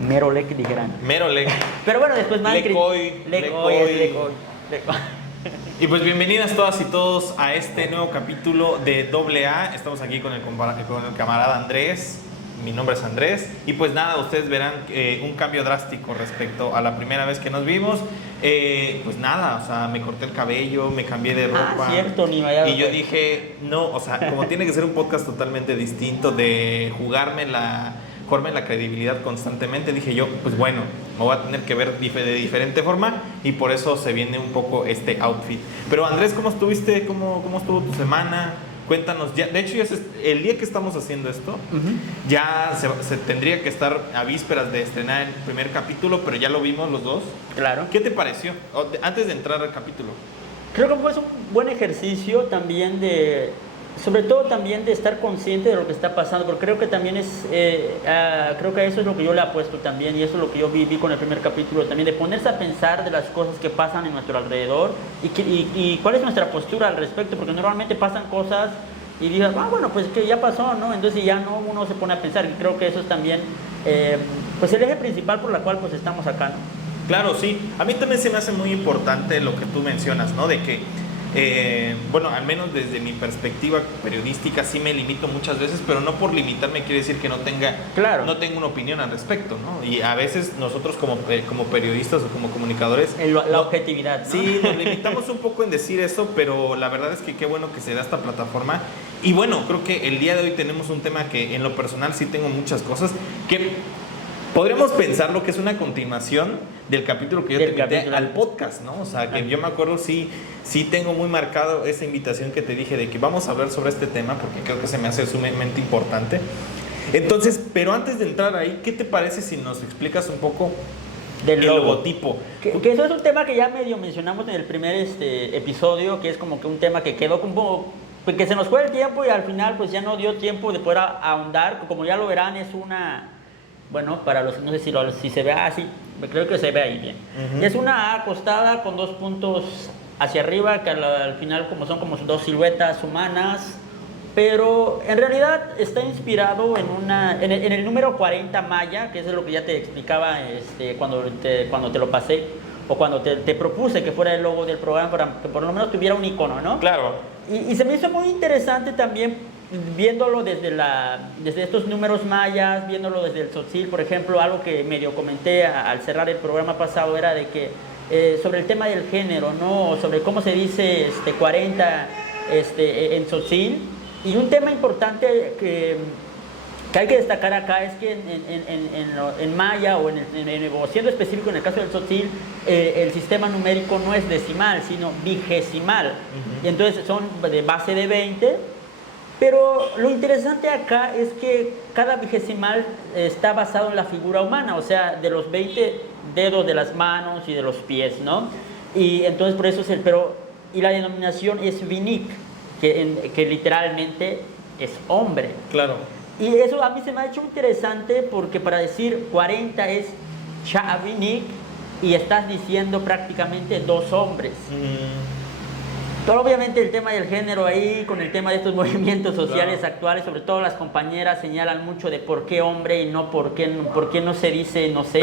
Merolec dijeran. Merolec. Pero bueno, después más Lecoy. Lecoy. Y pues bienvenidas todas y todos a este nuevo capítulo de AA. Estamos aquí con el camarada Andrés. Mi nombre es Andrés. Y pues nada, ustedes verán un cambio drástico respecto a la primera vez que nos vimos. Pues nada, o sea, me corté el cabello, me cambié de ropa. Ah, cierto, ni vaya. Y yo dije, no, o sea, como tiene que ser un podcast totalmente distinto, de jugarme la credibilidad constantemente, dije yo, pues bueno, me voy a tener que ver de diferente forma y por eso se viene un poco este outfit. Pero Andrés, ¿cómo estuviste? ¿Cómo estuvo tu semana? Cuéntanos, ya, de hecho ya el día que estamos haciendo esto, ya se tendría que estar a vísperas de estrenar el primer capítulo, pero ya lo vimos los dos. Claro. ¿Qué te pareció? Antes de entrar al capítulo. Creo que fue un buen ejercicio también sobre todo también de estar consciente de lo que está pasando, porque creo que también creo que eso es lo que yo le apuesto también, y eso es lo que yo vi con el primer capítulo también, de ponerse a pensar de las cosas que pasan en nuestro alrededor y cuál es nuestra postura al respecto, porque normalmente pasan cosas y dices, bueno, pues que ya pasó, ¿no? Entonces ya no uno se pone a pensar, y creo que eso es también pues el eje principal por la cual pues estamos acá, ¿no? Claro, sí. A mí también se me hace muy importante lo que tú mencionas, ¿no? De que bueno, al menos desde mi perspectiva periodística sí me limito muchas veces, pero no por limitarme quiere decir que no tenga una opinión al respecto, ¿no? Y a veces nosotros como periodistas o como comunicadores... La objetividad, ¿no? Sí, nos limitamos un poco en decir eso, pero la verdad es que qué bueno que se da esta plataforma. Y bueno, creo que el día de hoy tenemos un tema que en lo personal sí tengo muchas cosas que... Podríamos pensar lo que es una continuación del capítulo que yo te invité al podcast, ¿no? O sea, que yo me acuerdo, sí tengo muy marcado esa invitación que te dije de que vamos a hablar sobre este tema, porque creo que se me hace sumamente importante. Entonces, pero antes de entrar ahí, ¿qué te parece si nos explicas un poco del logotipo? Que eso es un tema que ya medio mencionamos en el primer episodio, que es como que un tema que quedó como... que se nos fue el tiempo y al final pues ya no dio tiempo de poder ahondar. Como ya lo verán, es una... Bueno, para los no sé si se ve así, creo que se ve ahí bien. Es una A acostada con dos puntos hacia arriba, que al final son como dos siluetas humanas, pero en realidad está inspirado en el número 40 maya, que es lo que ya te explicaba cuando te lo pasé, o cuando te propuse que fuera el logo del programa, para que por lo menos tuviera un icono, ¿no? Claro. Y se me hizo muy interesante también viéndolo desde estos números mayas, viéndolo desde el Tzotzil, por ejemplo. Algo que medio comenté al cerrar el programa pasado era de que sobre el tema del género, ¿no? O sobre cómo se dice 40 en Tzotzil. Y un tema importante que hay que destacar acá es que en maya o siendo específico en el caso del Tzotzil, el sistema numérico no es decimal, sino vigesimal. Y entonces son de base de 20. Pero lo interesante acá es que cada vigesimal está basado en la figura humana, o sea, de los 20 dedos de las manos y de los pies, ¿no? Y entonces por eso y la denominación es vinik, que literalmente es hombre. Claro. Y eso a mí se me ha hecho interesante porque para decir 40 es chavinik y estás diciendo prácticamente dos hombres. Pero obviamente el tema del género ahí, con el tema de estos movimientos sociales actuales, sobre todo las compañeras señalan mucho de por qué hombre y no por qué no se dice, no sé,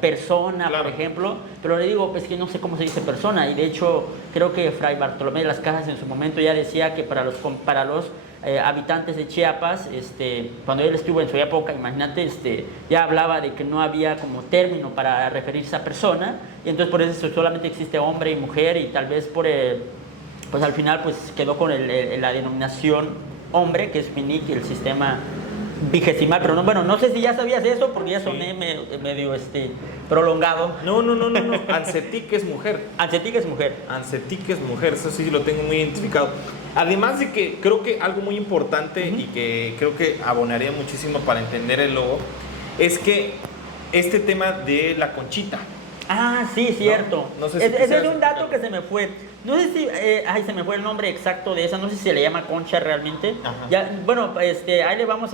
persona, claro, por ejemplo. Pero le digo, pues que no sé cómo se dice persona, y de hecho creo que Fray Bartolomé de las Casas en su momento ya decía que para los habitantes de Chiapas, cuando él estuvo en su época, imagínate, ya hablaba de que no había como término para referirse a persona, y entonces por eso solamente existe hombre y mujer, y tal vez pues al final pues quedó con la denominación hombre, que es vinik, y el sistema vigesimal. Pero no sé si ya sabías eso, porque ya soné medio prolongado. No. Ancetic es mujer. Ancetic es mujer. Ancetic es mujer, eso sí lo tengo muy identificado. Además de que creo que algo muy importante y que creo que abonaría muchísimo para entender el logo, es que este tema de la conchita. Ah, sí, cierto. No sé si ese es un dato que se me fue. No sé si, se me fue el nombre exacto de esa, no sé si se le llama concha realmente. Ya, bueno, ahí le vamos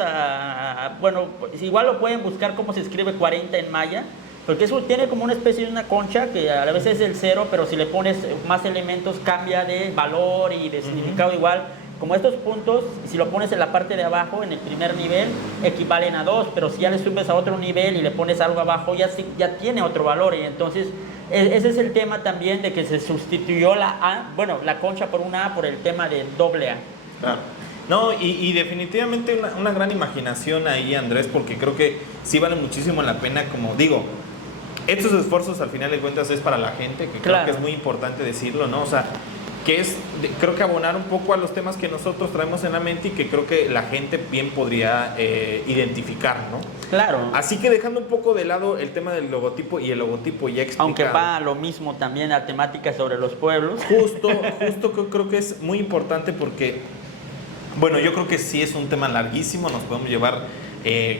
bueno, pues igual lo pueden buscar cómo se escribe 40 en maya, porque eso tiene como una especie de una concha que a la vez es el 0, pero si le pones más elementos cambia de valor y de significado igual. como estos puntos, si lo pones en la parte de abajo, en el primer nivel, equivalen a 2, pero si ya le subes a otro nivel y le pones algo abajo, ya tiene otro valor. Y entonces, ese es el tema también de que se sustituyó la concha por una A por el tema de doble A. Claro. No, y definitivamente una gran imaginación ahí, Andrés, porque creo que sí vale muchísimo la pena, como digo, estos esfuerzos al final de cuentas es para la gente, que creo que es muy importante decirlo, ¿no? O sea, que creo que abonar un poco a los temas que nosotros traemos en la mente y que creo que la gente bien podría identificar, ¿no? Claro. Así que dejando un poco de lado el tema del logotipo y el logotipo ya explicado. Aunque va lo mismo también la temática sobre los pueblos. Justo creo que es muy importante porque, bueno, yo creo que sí es un tema larguísimo, nos podemos llevar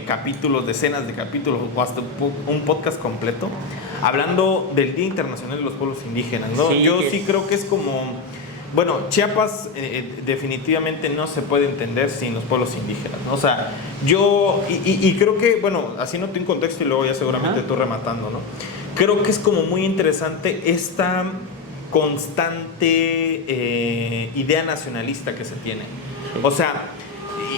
capítulos, decenas de capítulos o hasta un podcast completo hablando del Día Internacional de los Pueblos Indígenas, ¿no? Sí, yo sí creo que es como, bueno, Chiapas definitivamente no se puede entender sin los pueblos indígenas, ¿no? O sea, yo, y creo que, bueno, así no tengo contexto y luego ya seguramente tú rematando, ¿no? Creo que es como muy interesante esta constante idea nacionalista que se tiene. O sea,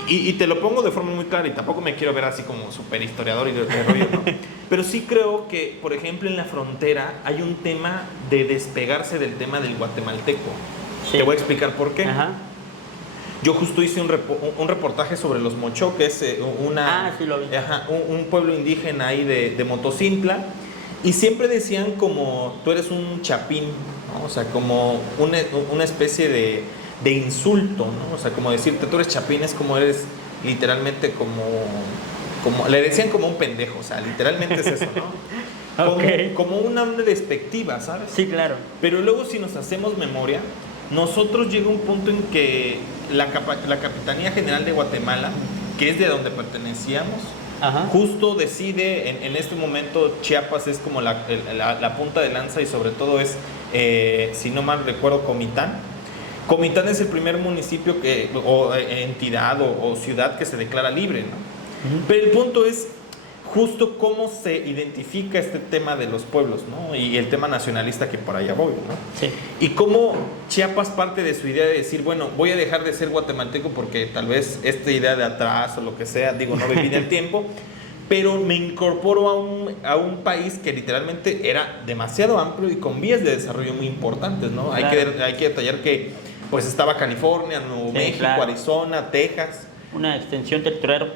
y te lo pongo de forma muy clara y tampoco me quiero ver así como súper historiador y de rollo, ¿no? Pero sí creo que, por ejemplo, en la frontera hay un tema de despegarse del tema del guatemalteco. Sí. Te voy a explicar por qué. Ajá. Yo justo hice un reportaje sobre los Mochó, que es sí lo vi. Un pueblo indígena ahí de Motocintla, y siempre decían como, tú eres un chapín, ¿no? O sea, como una especie de insulto, ¿no? O sea, como decirte, tú eres chapín, es como eres literalmente como le decían como un pendejo, o sea, literalmente es eso, ¿no? Como una onda despectiva, ¿sabes? Sí, claro. Pero luego si nos hacemos memoria, nosotros llega un punto en que la Capitanía General de Guatemala, que es de donde pertenecíamos, justo decide, en este momento Chiapas es como la punta de lanza y sobre todo es, si no mal recuerdo, Comitán. Comitán es el primer municipio o entidad o ciudad que se declara libre, ¿no? Pero el punto es justo cómo se identifica este tema de los pueblos, ¿no? Y el tema nacionalista que por allá voy, ¿no? Sí. Y cómo Chiapas parte de su idea de decir, bueno, voy a dejar de ser guatemalteco porque tal vez esta idea de atrás o lo que sea, digo, no viví en el tiempo, pero me incorporo a un país que literalmente era demasiado amplio y con vías de desarrollo muy importantes, ¿no? Claro. Hay que detallar que pues estaba California, Nuevo México, claro. Arizona, Texas. Una extensión territorial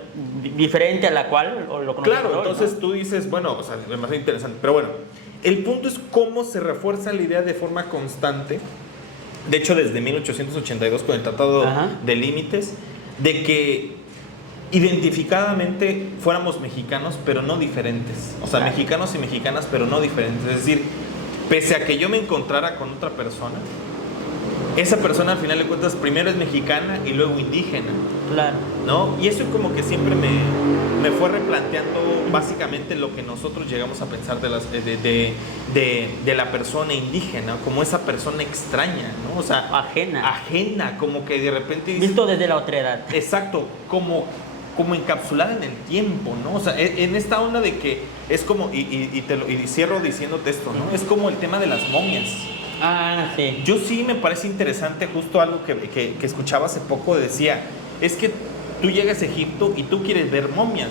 diferente a la cual lo conocemos. Claro, hoy, entonces ¿no? Tú dices, bueno, o sea, es demasiado interesante. Pero bueno, el punto es cómo se refuerza la idea de forma constante. De hecho, desde 1882 con el Tratado de Límites, de que identificadamente fuéramos mexicanos, pero no diferentes. O sea, claro. Mexicanos y mexicanas, pero no diferentes. Es decir, pese a que yo me encontrara con otra persona, esa persona al final de cuentas primero es mexicana y luego indígena. Claro. ¿No? Y eso como que siempre me fue replanteando básicamente lo que nosotros llegamos a pensar de la persona indígena, como esa persona extraña, ¿no? O sea, ajena, como que de repente visto desde la otredad. Exacto, como encapsulada en el tiempo, ¿no? O sea, en esta onda de que es como, y cierro diciéndote esto, ¿no? Es como el tema de las momias. Sí. Yo sí me parece interesante justo algo que escuchaba hace poco, decía, es que tú llegas a Egipto y tú quieres ver momias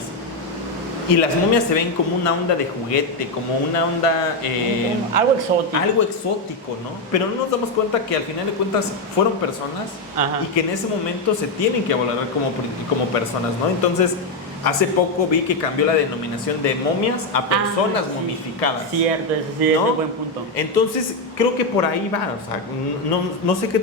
y las momias se ven como una onda de juguete, como una onda algo exótico. Algo exótico, ¿no? Pero no nos damos cuenta que al final de cuentas fueron personas y que en ese momento se tienen que valorar como personas, ¿no? Entonces, hace poco vi que cambió la denominación de momias a personas momificadas. Cierto, ese sí, ¿no? Es un buen punto. Entonces, creo que por ahí va. O sea, no sé qué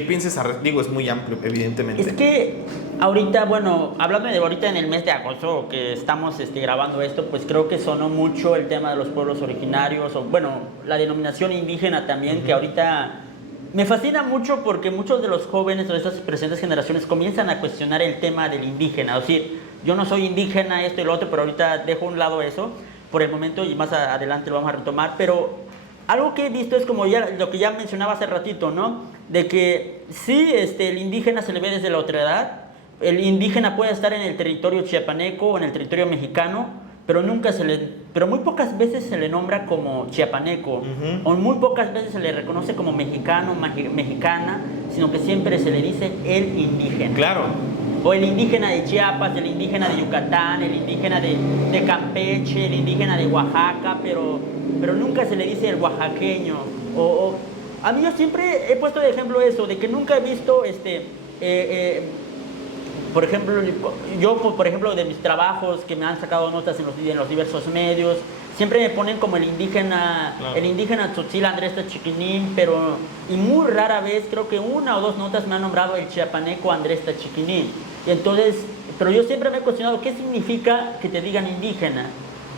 pienses. Digo, es muy amplio, evidentemente. Es que ahorita, bueno, hablando de ahorita en el mes de agosto que estamos grabando esto, pues creo que sonó mucho el tema de los pueblos originarios, o bueno, la denominación indígena también, que ahorita me fascina mucho porque muchos de los jóvenes de estas presentes generaciones comienzan a cuestionar el tema del indígena. Es decir, yo no soy indígena, esto y lo otro, pero ahorita dejo a un lado eso por el momento y más adelante lo vamos a retomar. Pero algo que he visto es como ya lo que ya mencionaba hace ratito, ¿no? De que sí, el indígena se le ve desde la otredad. El indígena puede estar en el territorio chiapaneco o en el territorio mexicano, pero pero muy pocas veces se le nombra como chiapaneco, o muy pocas veces se le reconoce como mexicano, mexicana, sino que siempre se le dice el indígena. Claro. O el indígena de Chiapas, el indígena de Yucatán, el indígena de Campeche, el indígena de Oaxaca, pero nunca se le dice el oaxaqueño. A mí yo siempre he puesto de ejemplo eso, de que nunca he visto, por ejemplo, por ejemplo, de mis trabajos que me han sacado notas en los diversos medios, siempre me ponen como el indígena Tzotzil Andrés Tachiquinin, y muy rara vez, creo que 1 o 2 notas me han nombrado el chiapaneco Andrés Tachiquinin. Y entonces, pero yo siempre me he cuestionado qué significa que te digan indígena,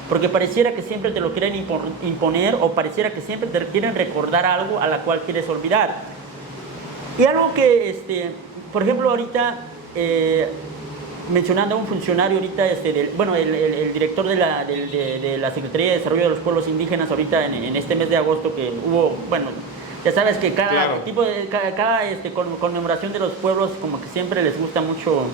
porque pareciera que siempre te lo quieren imponer, o pareciera que siempre te quieren recordar algo a la cual quieres olvidar. Y algo que, por ejemplo, ahorita, mencionando a un funcionario ahorita, el director de la Secretaría de Desarrollo de los Pueblos Indígenas ahorita en este mes de agosto que hubo, bueno, ya sabes que cada conmemoración de los pueblos como que siempre les gusta mucho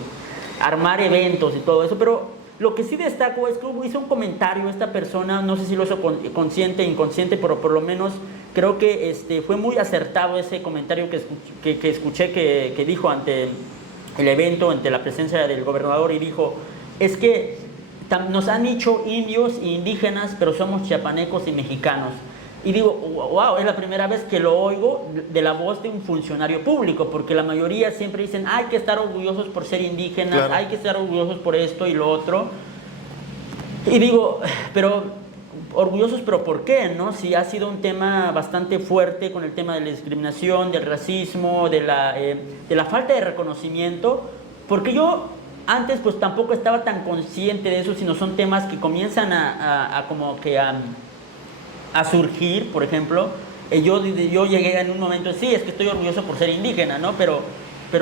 armar eventos y todo eso, pero lo que sí destaco es que hizo un comentario esta persona, no sé si lo hizo consciente, inconsciente, pero por lo menos creo que fue muy acertado ese comentario que escuché que dijo ante el evento, ante la presencia del gobernador, y dijo, es que nos han dicho indios e indígenas, pero somos chiapanecos y mexicanos. Y digo, wow, es la primera vez que lo oigo de la voz de un funcionario público, porque la mayoría siempre dicen, hay que estar orgullosos por ser indígenas, claro, hay que estar orgullosos por esto y lo otro. Y digo, pero orgullosos, pero ¿por qué? ¿No? Si ha sido un tema bastante fuerte con el tema de la discriminación, del racismo, de la falta de reconocimiento, porque yo antes pues tampoco estaba tan consciente de eso, sino son temas que comienzan a surgir. Por ejemplo, yo llegué en un momento, sí, es que estoy orgulloso por ser indígena, ¿no? Pero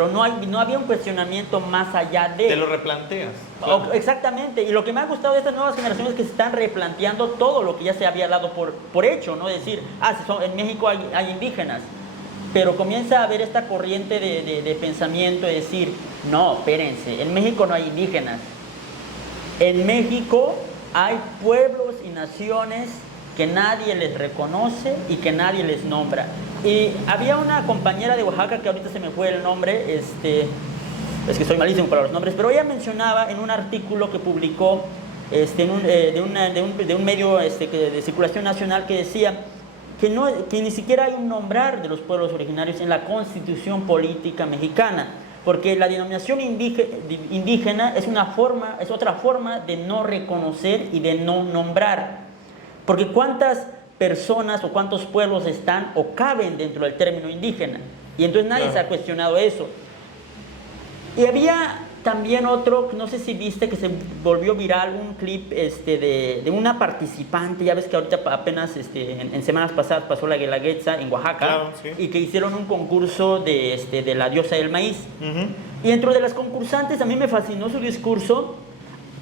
no había un cuestionamiento más allá de... Te lo replanteas. Claro. Exactamente, y lo que me ha gustado de estas nuevas generaciones es que se están replanteando todo lo que ya se había dado por hecho, ¿no? Decir, en México hay indígenas, pero comienza a haber esta corriente de pensamiento de decir, no, espérense, en México no hay indígenas, en México hay pueblos y naciones que nadie les reconoce y que nadie les nombra. Y había una compañera de Oaxaca, que ahorita se me fue el nombre, es que soy malísimo para los nombres, pero ella mencionaba en un artículo que publicó de un medio de circulación nacional, que decía que ni siquiera hay un nombrar de los pueblos originarios en la Constitución Política Mexicana, porque la denominación indígena es otra forma de no reconocer y de no nombrar. Porque ¿cuántas personas o cuántos pueblos están o caben dentro del término indígena? Y entonces nadie se ha cuestionado eso. Y había también otro, no sé si viste, que se volvió viral, un clip de una participante, ya ves que ahorita apenas en semanas pasadas pasó la Guelaguetza en Oaxaca, claro, sí, y que hicieron un concurso de la diosa del maíz. Y dentro de las concursantes a mí me fascinó su discurso,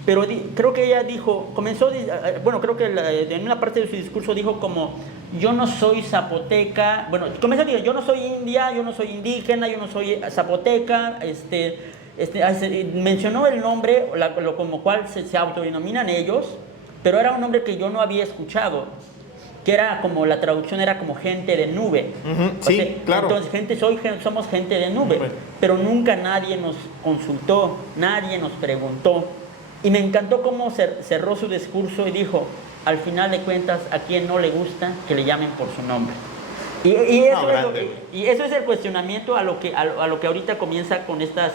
pero creo que ella creo que en una parte de su discurso dijo como, yo no soy zapoteca, comenzó a decir, yo no soy india, yo no soy indígena, yo no soy zapoteca, mencionó el nombre, como cual se autodenominan ellos, pero era un nombre que yo no había escuchado, que era como, la traducción era como gente de nube. Sí, claro. Entonces, somos gente de nube, pero nunca nadie nos consultó, nadie nos preguntó. Y me encantó cómo cerró su discurso y dijo, al final de cuentas, a quien no le gusta que le llamen por su nombre. Y eso es el cuestionamiento a lo que ahorita comienza con estas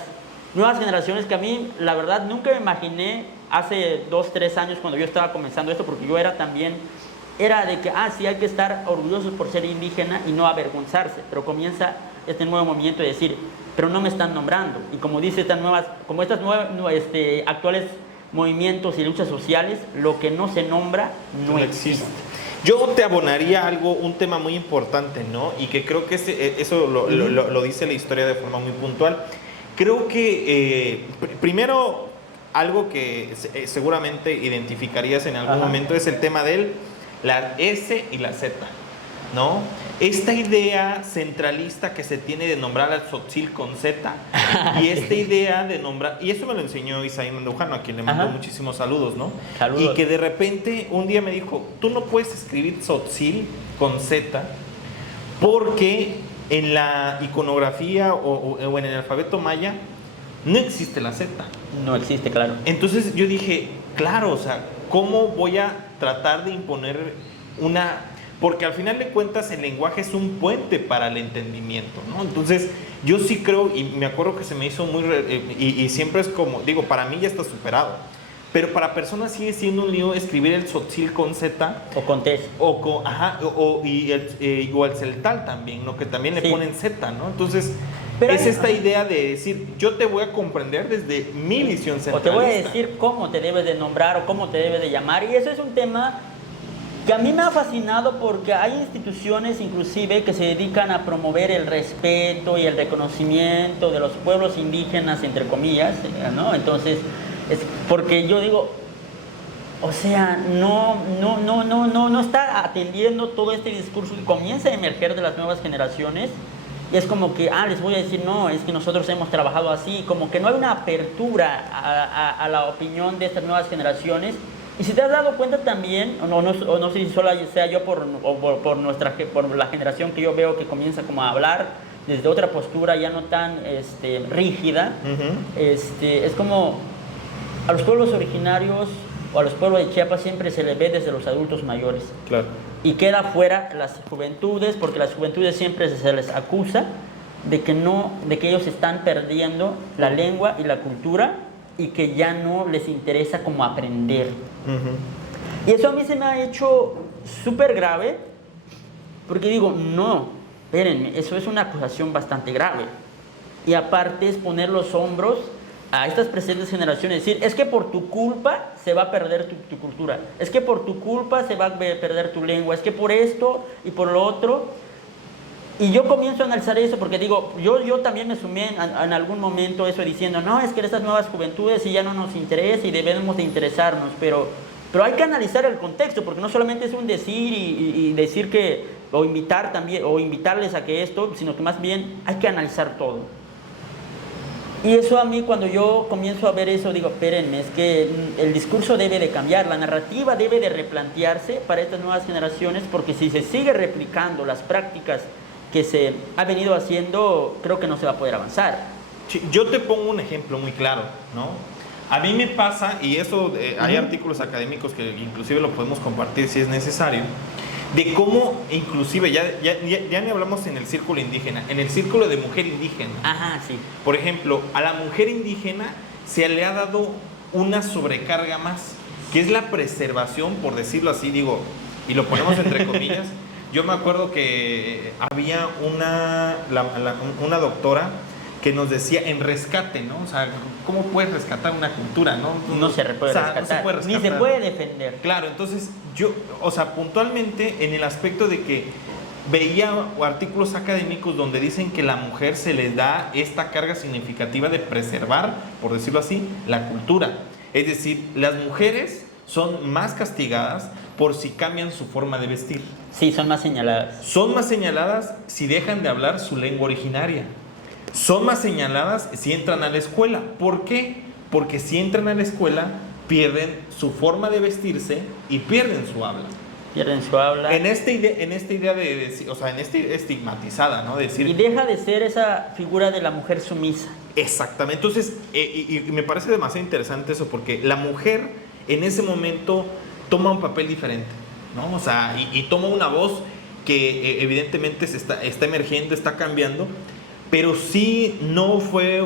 nuevas generaciones, que a mí, la verdad, nunca me imaginé hace 2, 3 años cuando yo estaba comenzando esto, porque yo era de que, sí, hay que estar orgullosos por ser indígena y no avergonzarse, pero comienza este nuevo movimiento de decir, pero no me están nombrando. Y como dice estas nuevas actuales movimientos y luchas sociales, lo que no se nombra no existe. Yo te abonaría un tema muy importante, ¿no? Y que creo que eso lo dice la historia de forma muy puntual. Creo que, primero, algo que seguramente identificarías en algún momento es el tema de la S y la Z. ¿no? Esta idea centralista que se tiene de nombrar al Tzotzil con Z y esta idea de nombrar, y eso me lo enseñó Isaí Mandujano, a quien le mandó muchísimos saludos, ¿no? Saludos. Y que de repente un día me dijo, tú no puedes escribir Tzotzil con Z porque en la iconografía o en el alfabeto maya no existe la Z. No existe, claro. Entonces yo dije, claro, o sea, ¿cómo voy a tratar de imponer una...? Porque al final de cuentas el lenguaje es un puente para el entendimiento, ¿no? Entonces yo sí creo, y me acuerdo que se me hizo muy... y siempre es como, digo, para mí ya está superado. Pero para personas sigue siendo un lío escribir el Tzotzil con Z. O con T. O con, y el celtal también, ¿no? Que también le ponen Z, ¿no? Entonces, pero es esta idea de decir, yo te voy a comprender desde mi visión centralista. O te voy a decir cómo te debes de nombrar o cómo te debes de llamar. Y eso es un tema que a mí me ha fascinado porque hay instituciones inclusive que se dedican a promover el respeto y el reconocimiento de los pueblos indígenas, entre comillas, ¿no? Entonces... es porque yo digo, o sea, no está atendiendo todo este discurso que comienza a emerger de las nuevas generaciones y es como que, les voy a decir, no, es que nosotros hemos trabajado así, como que no hay una apertura a la opinión de estas nuevas generaciones. Y si te has dado cuenta también, o no sé si solo sea yo por la generación que yo veo que comienza como a hablar desde otra postura ya no tan rígida, es como... a los pueblos originarios o a los pueblos de Chiapas siempre se les ve desde los adultos mayores. Claro. Y queda fuera las juventudes, porque las juventudes siempre se les acusa de que ellos están perdiendo la lengua y la cultura y que ya no les interesa como aprender. Y eso a mí se me ha hecho súper grave, porque digo, no, espérenme, eso es una acusación bastante grave. Y aparte es poner los hombros a estas presentes generaciones, decir, es que por tu culpa se va a perder tu cultura, es que por tu culpa se va a perder tu lengua, es que por esto y por lo otro. Y yo comienzo a analizar eso porque digo, yo también me sumé en algún momento eso diciendo, no, es que estas nuevas juventudes y ya no nos interesa y debemos de interesarnos, pero hay que analizar el contexto, porque no solamente es un decir y decir que, o invitar también, o invitarles a que esto, sino que más bien hay que analizar todo. Y eso a mí cuando yo comienzo a ver eso digo, espérenme, es que el discurso debe de cambiar, la narrativa debe de replantearse para estas nuevas generaciones, porque si se sigue replicando las prácticas que se ha venido haciendo, creo que no se va a poder avanzar. Yo te pongo un ejemplo muy claro, ¿no? A mí me pasa, y eso hay artículos académicos que inclusive lo podemos compartir si es necesario, de cómo inclusive, ya ni hablamos en el círculo indígena, en el círculo de mujer indígena. Ajá, sí. Por ejemplo, a la mujer indígena se le ha dado una sobrecarga más, que es la preservación, por decirlo así, digo, y lo ponemos entre comillas. Yo me acuerdo que había una doctora que nos decía en rescate, ¿no? O sea, ¿cómo puedes rescatar una cultura, no? No se puede rescatar, no se puede rescatar, ni se puede defender. Claro, entonces yo, o sea, puntualmente en el aspecto de que veía artículos académicos donde dicen que a la mujer se le da esta carga significativa de preservar, por decirlo así, la cultura. Es decir, las mujeres son más castigadas por si cambian su forma de vestir. Sí, son más señaladas. Son más señaladas si dejan de hablar su lengua originaria. Son más señaladas si entran a la escuela. ¿Por qué? Porque si entran a la escuela pierden su forma de vestirse y pierden su habla. Pierden su habla. En esta idea de o sea, en esta estigmatizada, ¿no? De decir, y deja de ser esa figura de la mujer sumisa. Exactamente. Entonces, y me parece demasiado interesante eso, porque la mujer en ese momento toma un papel diferente, ¿no? O sea, y toma una voz que evidentemente está emergiendo, está cambiando, pero sí no fue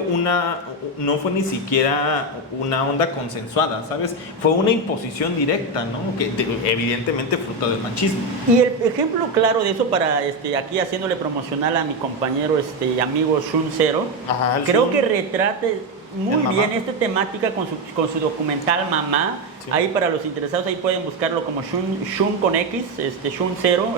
ni siquiera una onda consensuada, ¿sabes? Fue una imposición directa, ¿no? Que evidentemente fruto del machismo. Y el ejemplo claro de eso, para aquí haciéndole promocional a mi compañero, amigo Shun Zero, Ajá, creo que retrate muy bien esta temática con su documental Mamá. Sí. Ahí para los interesados, ahí pueden buscarlo como Shun con X, Shun Zero,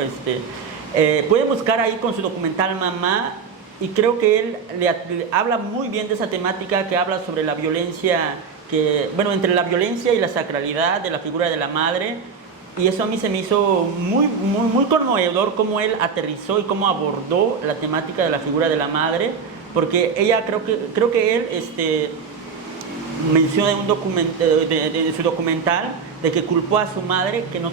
pueden buscar ahí con su documental Mamá. Y creo que él le habla muy bien de esa temática, que habla sobre la violencia, entre la violencia y la sacralidad de la figura de la madre, y eso a mí se me hizo muy conmovedor cómo él aterrizó y cómo abordó la temática de la figura de la madre, porque ella creo que él menciona en un de su documental de que culpó a su madre que no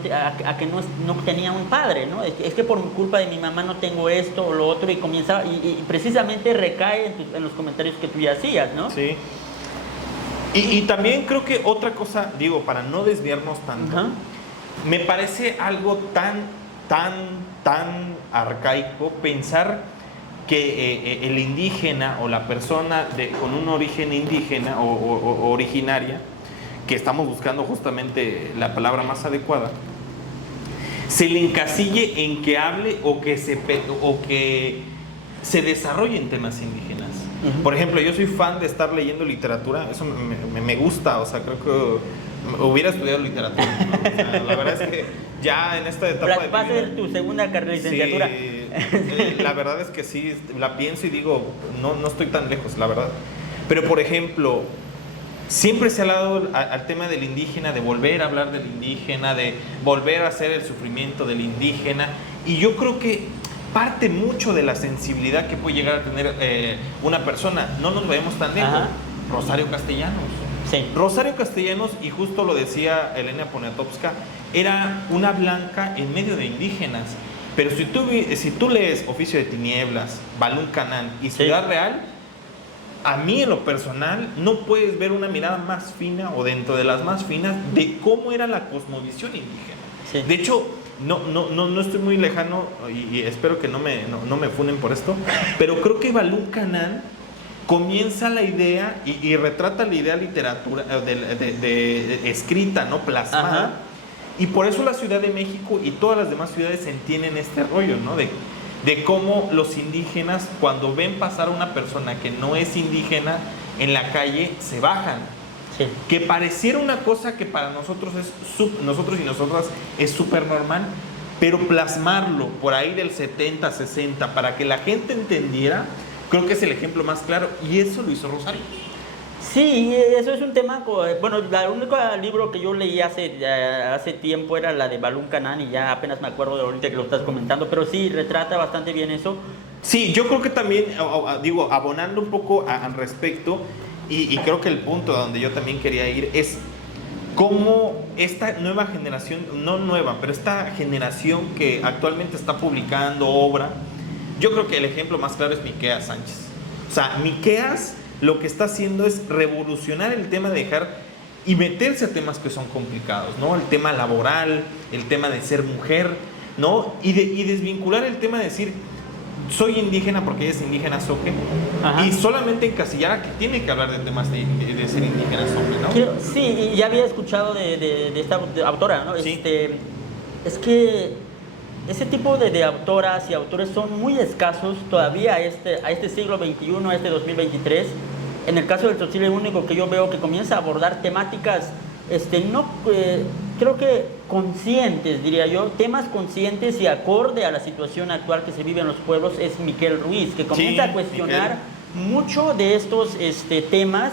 tenía un padre, ¿no? Es que por culpa de mi mamá no tengo esto o lo otro, y comienza y precisamente recae en los comentarios que tú ya hacías, ¿no? Sí. Y también creo que otra cosa, digo, para no desviarnos tanto, Ajá. me parece algo tan arcaico pensar que el indígena o la persona con un origen indígena o originaria, que estamos buscando justamente la palabra más adecuada, se le encasille en que hable o que se desarrolle en temas indígenas. Uh-huh. Por ejemplo, yo soy fan de estar leyendo literatura, eso me gusta, o sea, creo que hubiera estudiado literatura, ¿no? O sea, la verdad es que ya en esta etapa de Va a mi vida, ser tu segunda carrera de licenciatura. sí, la verdad es que sí, la pienso y digo, no estoy tan lejos, la verdad. Pero, por ejemplo, siempre se ha hablado al tema del indígena, de volver a hablar del indígena, de volver a hacer el sufrimiento del indígena, y yo creo que parte mucho de la sensibilidad que puede llegar a tener una persona. No nos vayamos tan lejos. Ajá. Rosario Castellanos. Sí. Rosario Castellanos, y justo lo decía Elena Poniatowska, era una blanca en medio de indígenas. Pero si tú lees Oficio de Tinieblas, Balún Canán y Ciudad Sí. Real, a mí en lo personal no puedes ver una mirada más fina o dentro de las más finas de cómo era la cosmovisión indígena. Sí. De hecho, no estoy muy lejano y espero que no me funen por esto, pero creo que Balún Canán comienza la idea y retrata la idea literatura de escrita, ¿no? Plasmada. Ajá. Y por eso la Ciudad de México y todas las demás ciudades entienden este rollo, ¿no? De cómo los indígenas, cuando ven pasar a una persona que no es indígena en la calle, se bajan. Sí. Que pareciera una cosa que para nosotros nosotros y nosotras es súper normal, pero plasmarlo por ahí del 70, 60, para que la gente entendiera, creo que es el ejemplo más claro, y eso lo hizo Rosario. Sí, eso es un tema, bueno, el único libro que yo leí hace tiempo era la de Balún Canán, y ya apenas me acuerdo de ahorita que lo estás comentando, pero sí, retrata bastante bien eso. Sí, yo creo que también, digo, abonando un poco al respecto, y creo que el punto a donde yo también quería ir es cómo esta nueva generación, no nueva, pero esta generación que actualmente está publicando obra, yo creo que el ejemplo más claro es Miqueas Sánchez. O sea, Miqueas lo que está haciendo es revolucionar el tema de dejar y meterse a temas que son complicados, ¿no? El tema laboral, el tema de ser mujer, ¿no? Y desvincular el tema de decir, soy indígena porque ella es indígena soque, y solamente encasillar a que tiene que hablar de temas de ser indígena soque, ¿no? Sí, y ya había escuchado de esta autora, ¿no? Sí. Es que ese tipo de autoras y autores son muy escasos todavía a este siglo XXI, a este 2023. En el caso del Tzotzil, el único que yo veo que comienza a abordar temáticas, creo que conscientes, diría yo, temas conscientes y acorde a la situación actual que se vive en los pueblos, es Miquel Ruiz, que comienza a cuestionar mucho de estos temas,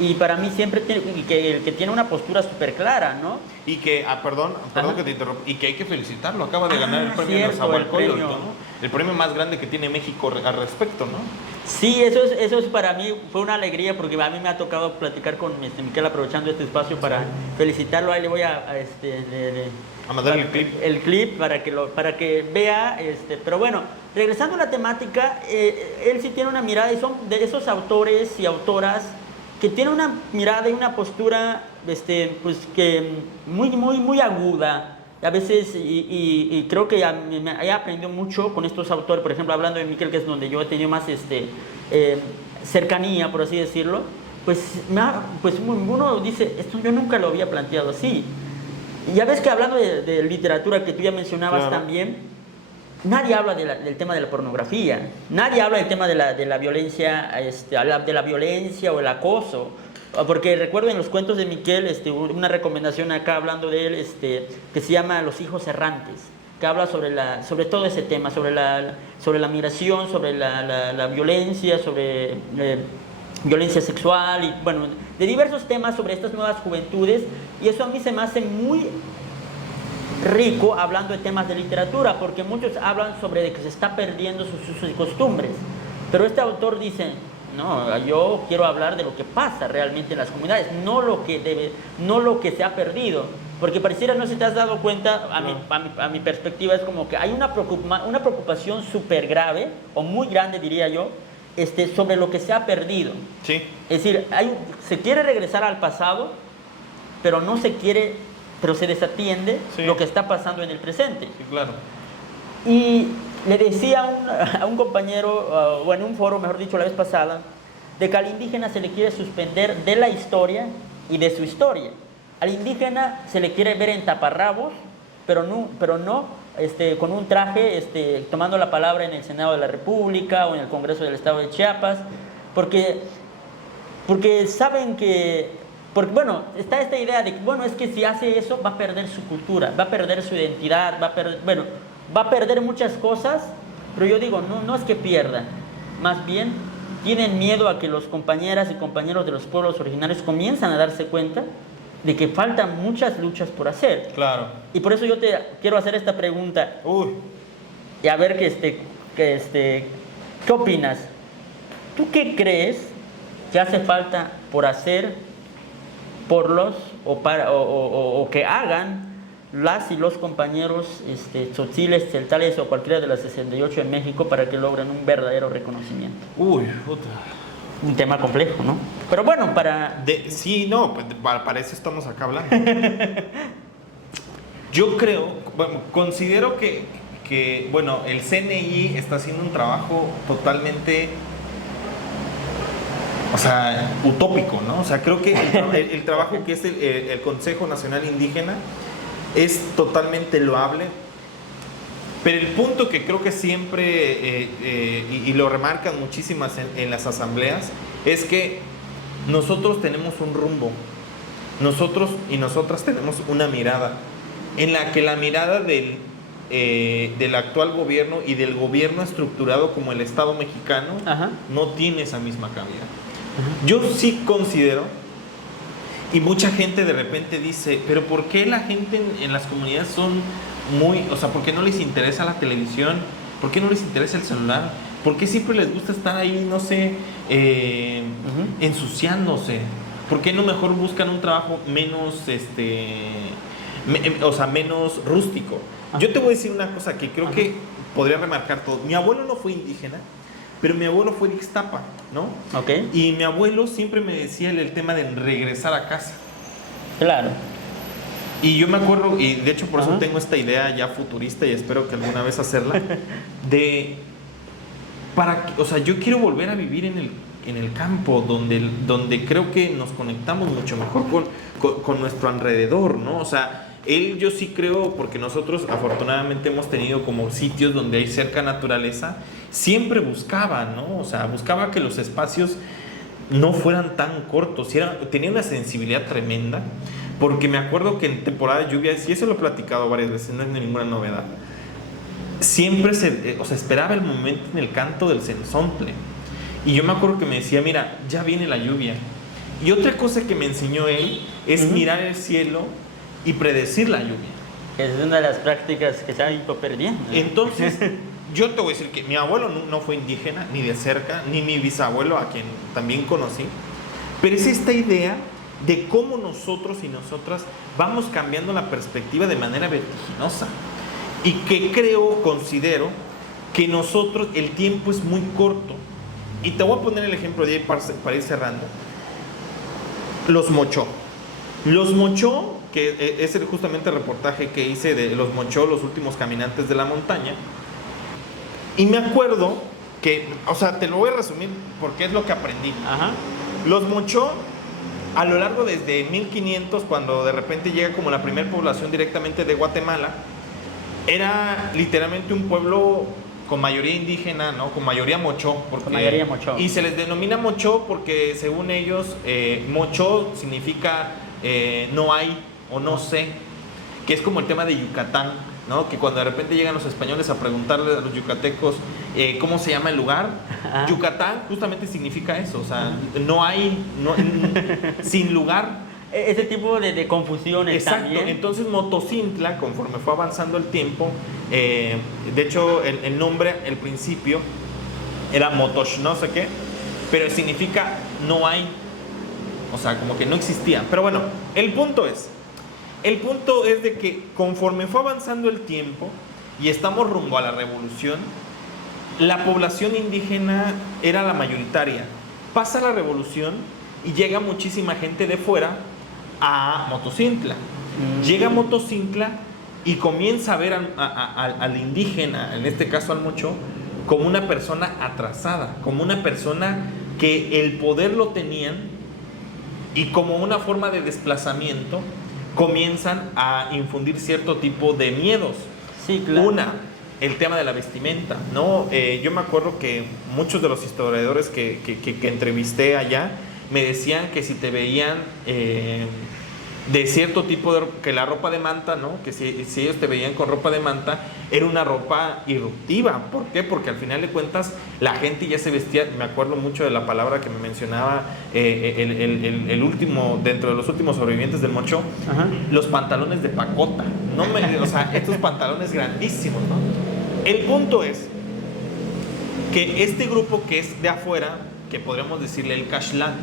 y para mí siempre que tiene una postura súper clara, ¿no? Y que, perdón que te interrumpa, y que hay que felicitarlo, acaba de ganar el premio de Nezahualcóyotl, ¿no? El premio más grande que tiene México al respecto, ¿no? Sí, eso es para mí, fue una alegría, porque a mí me ha tocado platicar con Miquel, aprovechando este espacio para felicitarlo. Ahí le voy a mandar el clip para que vea, pero bueno, regresando a la temática, él sí tiene una mirada, y son de esos autores y autoras que tienen una mirada y una postura, pues que muy aguda. A veces, y creo que he aprendido mucho con estos autores, por ejemplo, hablando de Miquel, que es donde yo he tenido más cercanía, por así decirlo, pues uno dice, esto yo nunca lo había planteado así. Y ya ves que hablando de literatura, que tú ya mencionabas, claro, también, nadie habla del tema de la pornografía, nadie habla del tema de la violencia, de la violencia o el acoso. Porque recuerdo en los cuentos de Miquel, una recomendación acá hablando de él, que se llama Los hijos errantes, que habla sobre todo ese tema, sobre la migración, sobre la violencia, sobre violencia sexual, y bueno, de diversos temas sobre estas nuevas juventudes. Y eso a mí se me hace muy rico hablando de temas de literatura, porque muchos hablan sobre de que se está perdiendo sus usos y costumbres, pero este autor dice, no, yo quiero hablar de lo que pasa realmente en las comunidades, no lo que se ha perdido, porque pareciera, no sé si te has dado cuenta, a mi perspectiva es como que hay una preocupación súper grave, o muy grande diría yo, sobre lo que se ha perdido. Sí. Es decir, se quiere regresar al pasado, pero no se quiere, pero se desatiende lo que está pasando en el presente. Sí, claro. Y le decía a un compañero, o en un foro, mejor dicho, la vez pasada, de que al indígena se le quiere suspender de la historia y de su historia. Al indígena se le quiere ver en taparrabos, pero no con un traje, tomando la palabra en el Senado de la República o en el Congreso del Estado de Chiapas, porque saben que, bueno, está esta idea de que, bueno, es que si hace eso va a perder su cultura, va a perder su identidad, va a perder muchas cosas, pero yo digo, no es que pierdan, más bien tienen miedo a que los compañeras y compañeros de los pueblos originarios comiencen a darse cuenta de que faltan muchas luchas por hacer. Claro. Y por eso yo te quiero hacer esta pregunta. Y a ver ¿qué opinas? ¿Tú qué crees que hace falta por hacer por los o que hagan las y los compañeros tzotziles, tzeltales o cualquiera de las 68 en México para que logren un verdadero reconocimiento? Puta. Un tema complejo, ¿no? Pero bueno, sí, no, pues para eso estamos acá hablando. Yo creo, bueno, considero que, bueno, el CNI está haciendo un trabajo totalmente, o sea, utópico, ¿no? O sea, creo que el trabajo que es el Consejo Nacional Indígena es totalmente loable. Pero el punto que creo que siempre, y lo remarcan muchísimas en las asambleas, es que nosotros tenemos un rumbo, nosotros y nosotras tenemos una mirada, en la que la mirada del actual gobierno y del gobierno estructurado como el Estado mexicano no tiene esa misma calidad. Yo sí considero, y mucha gente de repente dice, pero ¿por qué la gente en las comunidades son o sea, ¿por qué no les interesa la televisión? ¿Por qué no les interesa el celular? ¿Por qué siempre les gusta estar ahí, no sé, ensuciándose? ¿Por qué no mejor buscan un trabajo menos, menos rústico? Yo te voy a decir una cosa que creo que podría remarcar todo. Mi abuelo no fue indígena, pero mi abuelo fue de Ixtapa, ¿no? Okay. Y mi abuelo siempre me decía el tema de regresar a casa. Claro. Y yo me acuerdo, y de hecho por eso tengo esta idea ya futurista y espero que alguna vez hacerla, o sea, yo quiero volver a vivir en el campo, donde creo que nos conectamos mucho mejor con nuestro alrededor, ¿no? O sea, yo sí creo, porque nosotros afortunadamente hemos tenido como sitios donde hay cerca naturaleza, siempre buscaba, ¿no? O sea, buscaba que los espacios no fueran tan cortos, tenía una sensibilidad tremenda. Porque me acuerdo que en temporada de lluvias, y eso lo he platicado varias veces, no es ninguna novedad, siempre esperaba el momento en el canto del cenzontle. Y yo me acuerdo que me decía, mira, ya viene la lluvia. Y otra cosa que me enseñó él es mirar el cielo y predecir la lluvia. Es una de las prácticas que se han ido perdiendo. Entonces, yo te voy a decir que mi abuelo no fue indígena, ni de cerca, ni mi bisabuelo, a quien también conocí. Pero es esta idea de cómo nosotros y nosotras vamos cambiando la perspectiva de manera vertiginosa, y que considero que nosotros, el tiempo es muy corto. Y te voy a poner el ejemplo de ahí para ir cerrando. Los mochó, que es justamente el reportaje que hice de los mochó, los últimos caminantes de la montaña. Y me acuerdo que, o sea, te lo voy a resumir porque es lo que aprendí. Los mochó, a lo largo desde 1500, cuando de repente llega como la primera población directamente de Guatemala, era literalmente un pueblo con mayoría indígena, ¿no? Con mayoría mochó. Con mayoría mochó. Y se les denomina mochó porque, según ellos, mochó significa no hay o no sé, que es como el tema de Yucatán, ¿no? Que cuando de repente llegan los españoles a preguntarle a los yucatecos cómo se llama el lugar, Yucatán justamente significa eso, o sea, no hay, sin lugar. ese tipo de confusiones. Exacto, también. entonces Motocintla, conforme fue avanzando el tiempo, de hecho el nombre, el principio, era Motosh no sé qué, pero significa no hay, o sea, como que no existía. Pero bueno, el punto es de que conforme fue avanzando el tiempo y estamos rumbo a la revolución, la población indígena era la mayoritaria. Pasa la revolución y llega muchísima gente de fuera a Motocintla. Llega a Motocintla y comienza a ver al indígena, en este caso al mocho, como una persona atrasada, como una persona que el poder lo tenían, y como una forma de desplazamiento comienzan a infundir cierto tipo de miedos. Sí, claro. El tema de la vestimenta, ¿no? Yo me acuerdo que muchos de los historiadores que entrevisté allá me decían que si te veían de cierto tipo que la ropa de manta, ¿no? Que si ellos te veían con ropa de manta, era una ropa irruptiva. ¿Por qué? Porque al final de cuentas la gente ya se vestía. Me acuerdo mucho de la palabra que me mencionaba el último, dentro de los últimos sobrevivientes del mocho. Ajá. Los pantalones de pacota, o sea, estos pantalones grandísimos, ¿no? El punto es que este grupo que es de afuera, que podríamos decirle el Caxlán,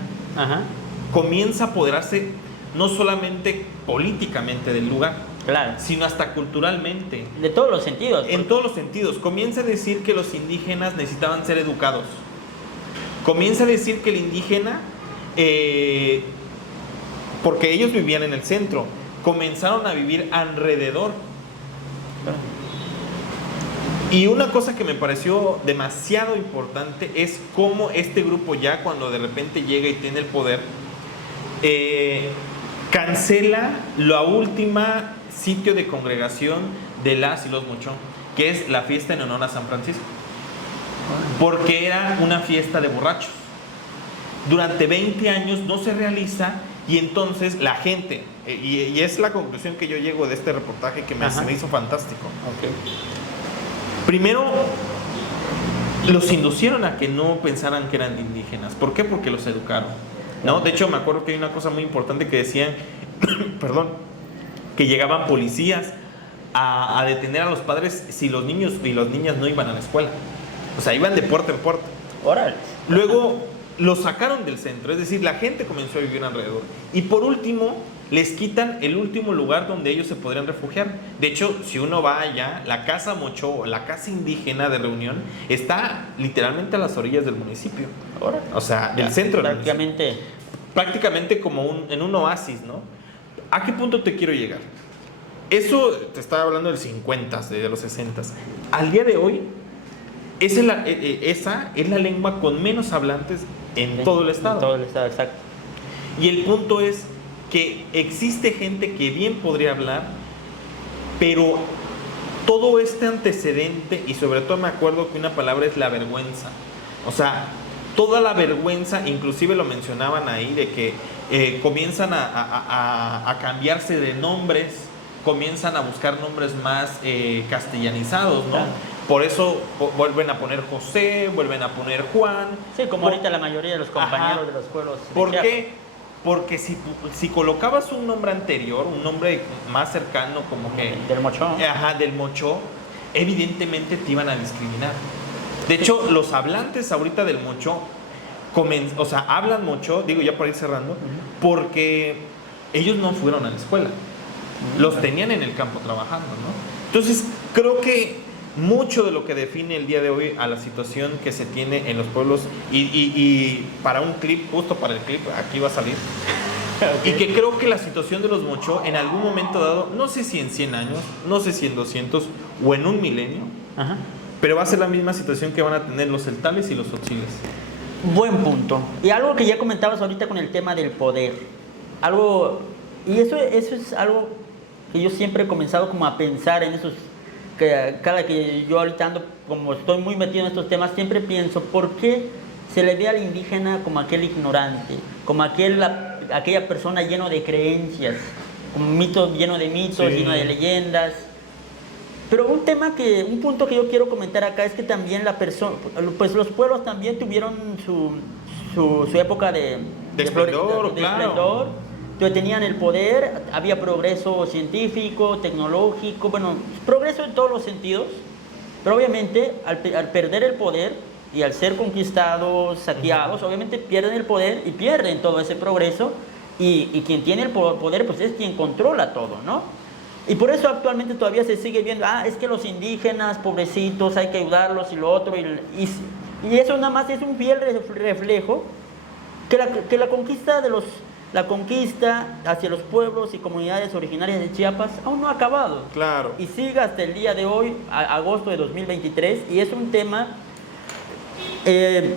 comienza a apoderarse no solamente políticamente del lugar, claro, sino hasta culturalmente. De todos los sentidos. En todos los sentidos. Comienza a decir que los indígenas necesitaban ser educados. Comienza a decir que el indígena, porque ellos vivían en el centro, comenzaron a vivir alrededor. Y una cosa que me pareció demasiado importante es cómo este grupo, ya cuando de repente llega y tiene el poder, cancela la última sitio de congregación de las y los mochón, que es la fiesta en honor a San Francisco, porque era una fiesta de borrachos. Durante 20 años no se realiza, y entonces la gente, y es la conclusión que yo llego de este reportaje que se me hizo fantástico. Okay. Primero, los inducieron a que no pensaran que eran indígenas. ¿Por qué? Porque los educaron, ¿no? De hecho, me acuerdo que hay una cosa muy importante que decían, perdón, que llegaban policías a detener a los padres si los niños y las niñas no iban a la escuela. O sea, iban de puerta en puerta. Órale. Luego los sacaron del centro, es decir, la gente comenzó a vivir alrededor. Y por último, les quitan el último lugar donde ellos se podrían refugiar. De hecho, si uno va allá, la casa mocho, la casa indígena de reunión, está literalmente a las orillas del municipio. O sea, del centro del municipio. Prácticamente como en un oasis, ¿no? ¿A qué punto te quiero llegar? Eso te estaba hablando del 50, de los 60. Al día de hoy, esa es la lengua con menos hablantes en todo el estado. En todo el estado, exacto. Y el punto es que existe gente que bien podría hablar, pero todo este antecedente, y sobre todo me acuerdo que una palabra es la vergüenza. O sea, toda la vergüenza, inclusive lo mencionaban ahí, de que comienzan a cambiarse de nombres, comienzan a buscar nombres más castellanizados, ¿no? Claro. Por eso vuelven a poner José, vuelven a poner Juan. Sí, como ahorita la mayoría de los compañeros de los pueblos. ¿Por qué? Porque si colocabas un nombre anterior, un nombre más cercano, como que... Del mocho. Del mocho, evidentemente te iban a discriminar. De hecho, los hablantes ahorita del mocho, hablan mocho, digo ya para ir cerrando, porque ellos no fueron a la escuela. Los tenían en el campo trabajando, ¿no? Entonces, creo que mucho de lo que define el día de hoy a la situación que se tiene en los pueblos, y para un clip, justo para el clip, aquí va a salir, okay. Y que creo que la situación de los mocho en algún momento dado, no sé si en 100 años, no sé si en 200 o en un milenio, pero va a ser la misma situación que van a tener los celtales y los tzotziles. Buen punto. Y algo que ya comentabas ahorita con el tema del poder, y eso es algo que yo siempre he comenzado como a pensar en esos, que cada que yo ahorita ando, como estoy muy metido en estos temas, siempre pienso, ¿por qué se le ve al indígena como aquel ignorante, como aquella persona lleno de creencias, como lleno de mitos, sí, lleno de leyendas? Pero un punto que yo quiero comentar acá es que también pues los pueblos también tuvieron su época de esplendor, claro. esplendor, Entonces tenían el poder, había progreso científico, tecnológico, bueno, progreso en todos los sentidos, pero obviamente al perder el poder y al ser conquistados, saqueados, obviamente pierden el poder y pierden todo ese progreso, y quien tiene el poder pues es quien controla todo, ¿no? Y por eso actualmente todavía se sigue viendo, es que los indígenas, pobrecitos, hay que ayudarlos y lo otro, y eso nada más es un fiel reflejo que la conquista hacia los pueblos y comunidades originarias de Chiapas aún no ha acabado. Claro. Y sigue hasta el día de hoy, agosto de 2023, y es un tema que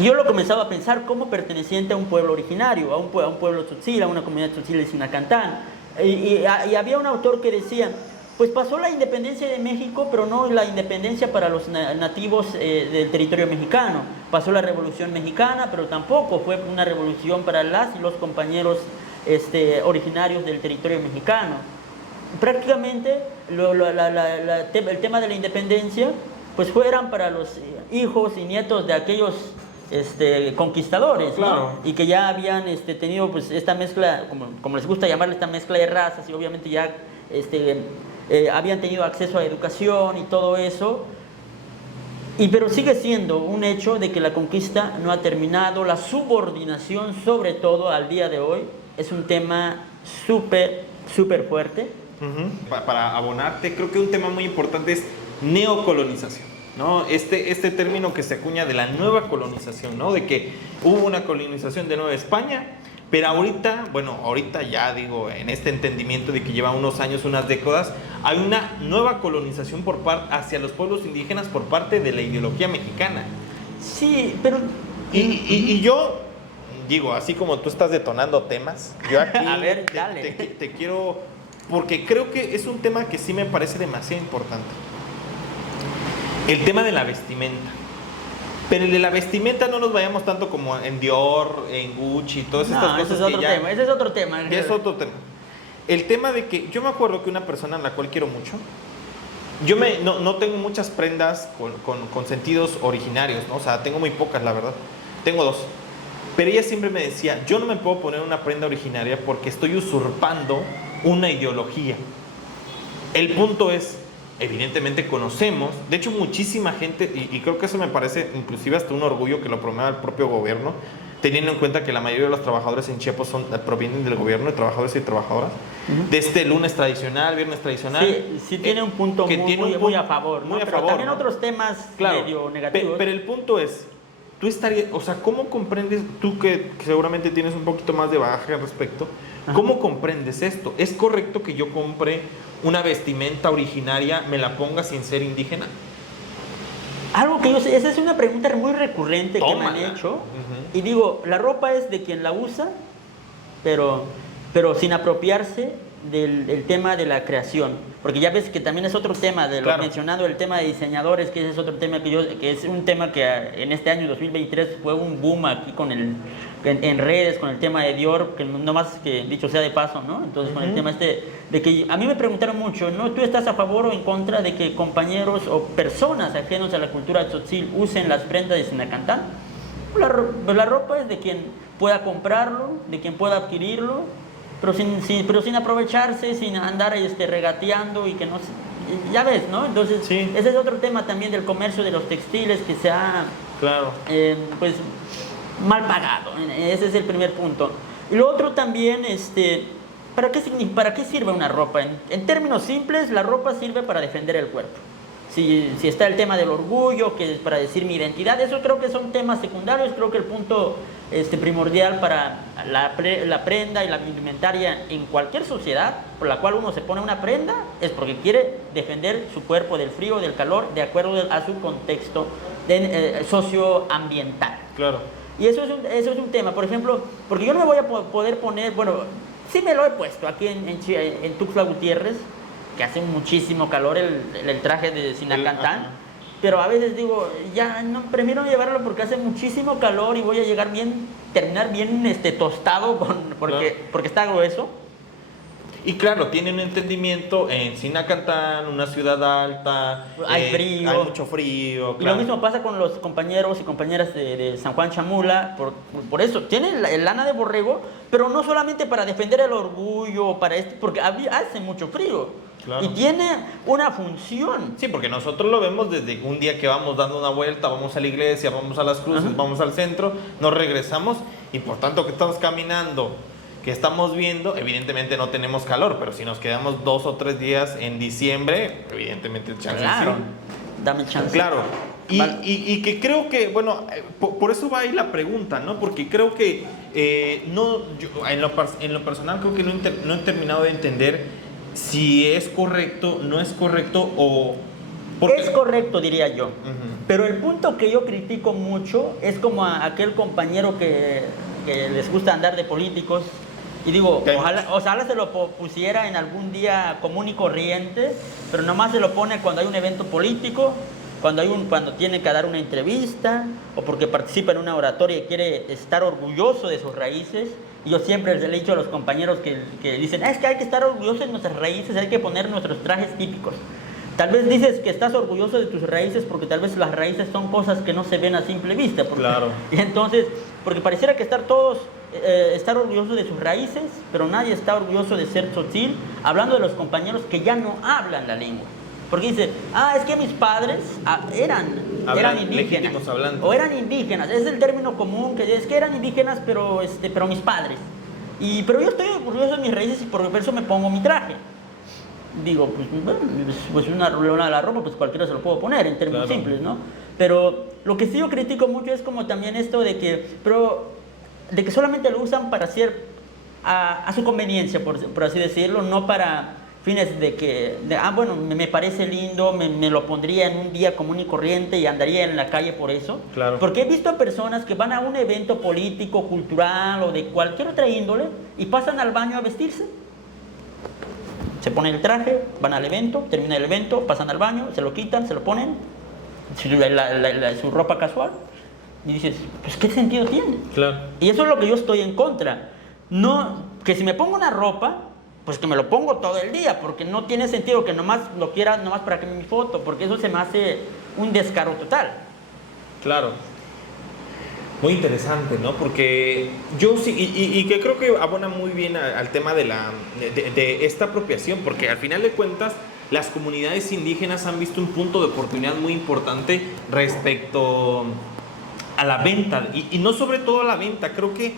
yo lo comenzaba a pensar como perteneciente a un pueblo originario, a un pueblo tzotzil, a una comunidad tzotzil de Sinacantán. Y había un autor que decía, pues pasó la independencia de México, pero no la independencia para los nativos del territorio mexicano. Pasó la Revolución Mexicana, pero tampoco fue una revolución para las y los compañeros originarios del territorio mexicano. Prácticamente el tema de la independencia pues fueran para los hijos y nietos de aquellos conquistadores, claro, ¿no? Y que ya habían tenido pues esta mezcla, como les gusta llamarle, esta mezcla de razas, y obviamente ya habían tenido acceso a educación y todo eso. Pero sigue siendo un hecho de que la conquista no ha terminado. La subordinación, sobre todo al día de hoy, es un tema súper fuerte. Para abonarte, creo que un tema muy importante es neocolonización, ¿no? Este término que se acuña de la nueva colonización, ¿no? De que hubo una colonización de Nueva España, pero ahorita ya digo, en este entendimiento de que lleva unos años, unas décadas, hay una nueva colonización hacia los pueblos indígenas por parte de la ideología mexicana. Sí, pero... Y yo digo, así como tú estás detonando temas, yo aquí a ver, dale. te quiero, porque creo que es un tema que sí me parece demasiado importante. El tema de la vestimenta. Pero el de la vestimenta no nos vayamos tanto como en Dior, en Gucci, todas estas cosas. Ese es otro tema. Ya es otro tema. El tema de que yo me acuerdo que una persona a la cual quiero mucho, no tengo muchas prendas con sentidos originarios, ¿no? O sea, tengo muy pocas, la verdad. Tengo 2. Pero ella siempre me decía, yo no me puedo poner una prenda originaria porque estoy usurpando una ideología. El punto es, evidentemente conocemos, de hecho muchísima gente, y creo que eso me parece inclusive hasta un orgullo que lo promueva el propio gobierno, teniendo en cuenta que la mayoría de los trabajadores en Chiapas provienen del gobierno, de trabajadores y trabajadoras, de este lunes tradicional, viernes tradicional. Sí tiene un punto muy a favor, ¿no? Pero también otros temas medio negativos. Pero el punto es, tú estarías, o sea, ¿cómo comprendes, tú que seguramente tienes un poquito más de bagaje al respecto, cómo comprendes esto? ¿Es correcto que yo compre una vestimenta originaria, me la ponga sin ser indígena? Algo que yo sé, esa es una pregunta muy recurrente que me han hecho. Y digo, la ropa es de quien la usa, pero sin apropiarse del tema de la creación. Porque ya ves que también es otro tema, de lo mencionado, el tema de diseñadores, que ese es otro tema que es un tema que en este año 2023 fue un boom aquí en redes, con el tema de Dior, que no más que dicho sea de paso, ¿no? Entonces con el tema de que a mí me preguntaron mucho, ¿no? ¿Tú estás a favor o en contra de que compañeros o personas ajenos a la cultura tzotzil usen las prendas de Sinacantán? La ropa es de quien pueda comprarlo, de quien pueda adquirirlo, pero sin aprovecharse, sin andar regateando y que no... Ya ves, ¿no? Entonces, ese es otro tema también del comercio de los textiles que se ha... pues mal pagado. Ese es el primer punto. Y lo otro también, ¿para qué sirve una ropa? En términos simples, la ropa sirve para defender el cuerpo. Si está el tema del orgullo, que es para decir mi identidad, eso creo que son temas secundarios. Creo que el punto primordial para la prenda y la indumentaria en cualquier sociedad por la cual uno se pone una prenda es porque quiere defender su cuerpo del frío, del calor, de acuerdo a su contexto socioambiental. Claro. Y eso es un tema, por ejemplo, porque yo no me voy a poder poner, bueno, sí me lo he puesto aquí en Tuxtla Gutiérrez, que hace muchísimo calor el traje de Sinacantán, pero a veces digo, ya no, prefiero llevarlo porque hace muchísimo calor y voy a terminar bien tostado porque está grueso. Y claro, tienen un entendimiento en Sinacantán, una ciudad alta, Hay frío. hay mucho frío. Y Claro. lo mismo pasa con los compañeros y compañeras de San Juan Chamula, por eso, tienen el lana de borrego, pero no solamente para defender el orgullo, porque hace mucho frío. Claro. Y tiene una función. Sí, porque nosotros lo vemos desde un día que vamos dando una vuelta, vamos a la iglesia, vamos a las cruces, Ajá. vamos al centro, nos regresamos y por tanto que estamos caminando, que estamos viendo, evidentemente no tenemos calor, pero si nos quedamos 2 o 3 días en diciembre, evidentemente el chance Claro, sí. dame chance. Claro. Y, Vale. y que creo que, bueno, por eso va ahí la pregunta, ¿no? Porque creo que en lo personal creo que no he terminado de entender si es correcto, no es correcto o... Es correcto, diría yo. Ujú. Pero el punto que yo critico mucho es como a aquel compañero que les gusta andar de políticos. Y digo, ¿Qué? ojalá se lo pusiera en algún día común y corriente, pero nomás se lo pone cuando hay un evento político, cuando tiene que dar una entrevista, o porque participa en una oratoria y quiere estar orgulloso de sus raíces. Y yo siempre les he dicho a los compañeros que dicen, es que hay que estar orgullosos de nuestras raíces, hay que poner nuestros trajes típicos. Tal vez dices que estás orgulloso de tus raíces porque tal vez las raíces son cosas que no se ven a simple vista. Claro. Y entonces, porque pareciera que estar orgullosos de sus raíces, pero nadie está orgulloso de ser tzotzil, hablando de los compañeros que ya no hablan la lengua. Porque dice, es que mis padres eran indígenas. Legítimos hablantes. O eran indígenas, es el término común, que es que eran indígenas, pero mis padres. Pero yo estoy orgulloso de mis raíces y por eso me pongo mi traje. Digo, pues una de la ropa, pues cualquiera se lo puedo poner en términos Claro. simples, ¿no? Pero lo que sí yo critico mucho es como también esto de que solamente lo usan para hacer a su conveniencia, por así decirlo, no para fines bueno, me parece lindo, me lo pondría en un día común y corriente y andaría en la calle por eso. Claro. Porque he visto a personas que van a un evento político, cultural o de cualquier otra índole y pasan al baño a vestirse. Se ponen el traje, van al evento, termina el evento, pasan al baño, se lo quitan, se lo ponen, su ropa casual, y dices, pues ¿qué sentido tiene? Claro. Y eso es lo que yo estoy en contra. No, que si me pongo una ropa, pues que me lo pongo todo el día, porque no tiene sentido que nomás lo quiera nomás para que mi foto, porque eso se me hace un descaro total. Claro. Muy interesante, ¿no? Porque yo sí, y que creo que abona muy bien al tema de esta apropiación, porque al final de cuentas las comunidades indígenas han visto un punto de oportunidad muy importante respecto a la venta, y no sobre todo a la venta, creo que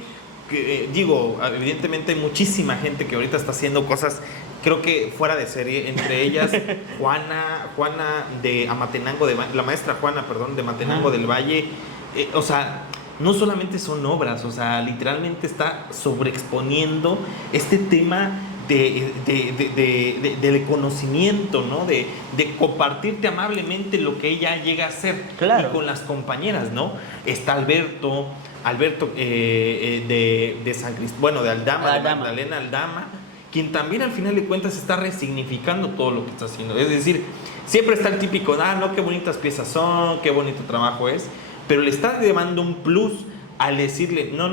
evidentemente hay muchísima gente que ahorita está haciendo cosas, creo que fuera de serie, entre ellas Juana de Amatenango, la maestra Juana, perdón, de Amatenango del Valle, o sea, no solamente son obras, o sea, literalmente está sobreexponiendo este tema del conocimiento, ¿no? De compartirte amablemente lo que ella llega a hacer. Claro. Y con las compañeras, ¿no? Está Alberto de San Cristóbal, bueno, de Aldama, de Magdalena Aldama, quien también al final de cuentas está resignificando todo lo que está haciendo. Es decir, siempre está el típico, no, qué bonitas piezas son, qué bonito trabajo es, pero le está llevando un plus al decirle, no,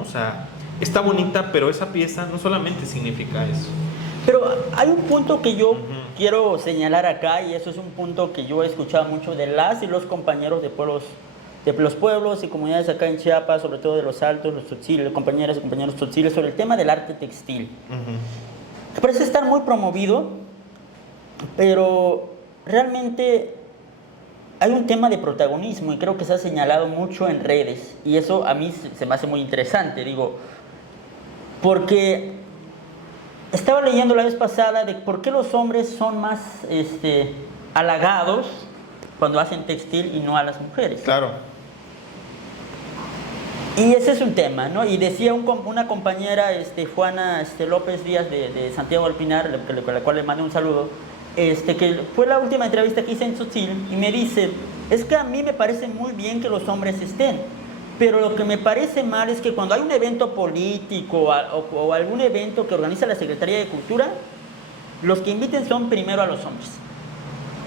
o sea, está bonita, pero esa pieza no solamente significa eso. Pero hay un punto que yo quiero señalar acá, y eso es un punto que yo he escuchado mucho de las y los compañeros de los pueblos y comunidades acá en Chiapas, sobre todo de los altos, los tzotziles, compañeras y compañeros tzotziles, sobre el tema del arte textil. Parece estar muy promovido, pero realmente hay un tema de protagonismo y creo que se ha señalado mucho en redes, y eso a mí se me hace muy interesante, digo, porque estaba leyendo la vez pasada de por qué los hombres son más halagados cuando hacen textil y no a las mujeres. Claro. Y ese es un tema, ¿no? Y decía una compañera, Juana López Díaz de Santiago del Pinar, a la cual le mandé un saludo, que fue la última entrevista que hice en Tzotzil, y me dice, es que a mí me parece muy bien que los hombres estén, pero lo que me parece mal es que cuando hay un evento político o algún evento que organiza la Secretaría de Cultura, los que inviten son primero a los hombres.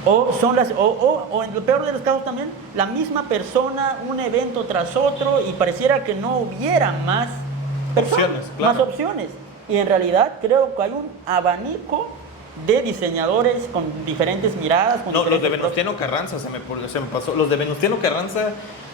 O en lo peor de los casos también, la misma persona, un evento tras otro, y pareciera que no hubiera más personas, Opciones, claro. más opciones. y en realidad creo que hay un abanico de diseñadores con diferentes miradas. Con No, los de diferentes Venustiano Carranza se me pasó. Los de Venustiano Carranza,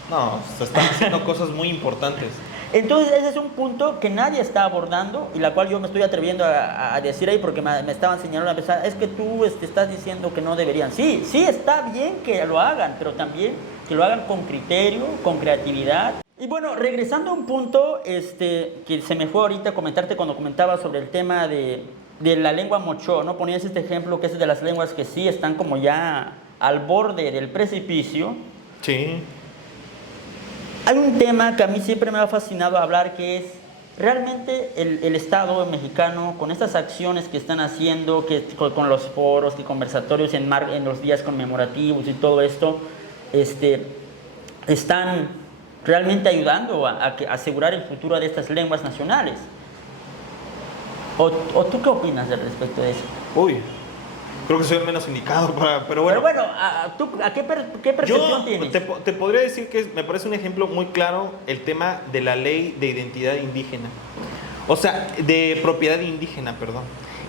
no, se están haciendo cosas muy importantes. Entonces ese es un punto que nadie está abordando y la cual yo me estoy atreviendo a decir ahí porque me estaban señalando a pesar, es que tú estás diciendo que no deberían. Sí, sí está bien que lo hagan, pero también que lo hagan con criterio, con creatividad. Y bueno, regresando a un punto que se me fue ahorita a comentarte cuando comentaba sobre el tema de la lengua mocho, ¿no? Ponías este ejemplo que es de las lenguas que sí están como ya al borde del precipicio. Sí. Hay un tema que a mí siempre me ha fascinado hablar, que es realmente el Estado mexicano, con estas acciones que están haciendo, con los foros y conversatorios en los días conmemorativos y todo esto, están realmente ayudando a asegurar el futuro de estas lenguas nacionales. ¿O tú qué opinas al respecto de eso? Uy, creo que soy el menos indicado pero bueno. Pero bueno, ¿tú qué percepción Yo tienes? te podría decir que me parece un ejemplo muy claro el tema de la ley de identidad indígena. O sea, de propiedad indígena, perdón.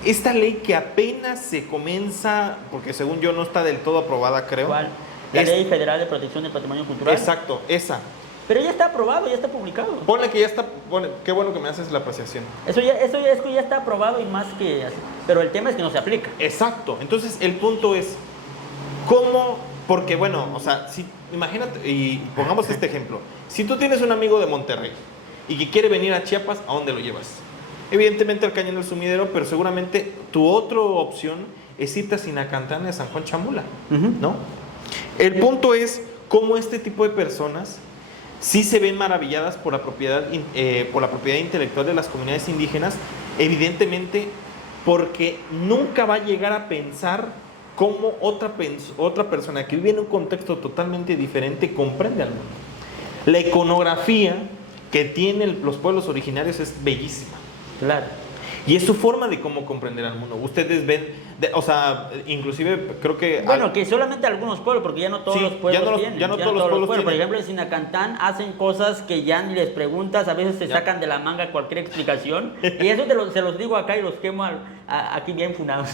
Esta ley que apenas se comienza, porque según yo no está del todo aprobada, creo. ¿Cuál? La Ley Federal de Protección del Patrimonio Cultural. Exacto, esa. Pero ya está aprobado, ya está publicado. Ponle que ya está, qué bueno que me haces la apreciación. Eso ya está aprobado y más que así. Pero el tema es que no se aplica. Exacto. Entonces, el punto es, ¿cómo? Porque, bueno, o sea, imagínate, y pongamos este ejemplo. Si tú tienes un amigo de Monterrey y que quiere venir a Chiapas, ¿a dónde lo llevas? Evidentemente al Cañón del Sumidero, pero seguramente tu otra opción es irte a Sinacantán, a San Juan Chamula, ¿no? El punto es cómo este tipo de personas sí se ven maravilladas por la propiedad intelectual de las comunidades indígenas, evidentemente porque nunca va a llegar a pensar cómo otra persona que vive en un contexto totalmente diferente comprende al mundo. La iconografía que tienen los pueblos originarios es bellísima. Claro. Y es su forma de cómo comprender al mundo. Ustedes ven, o sea, inclusive creo que... Bueno, que solamente algunos pueblos, porque ya no todos los pueblos tienen. Ya no todos los pueblos tienen. Por ejemplo, en Sinacantán hacen cosas que ya ni les preguntas, a veces te sacan de la manga cualquier explicación. Y eso se los digo acá y los quemo aquí bien funados.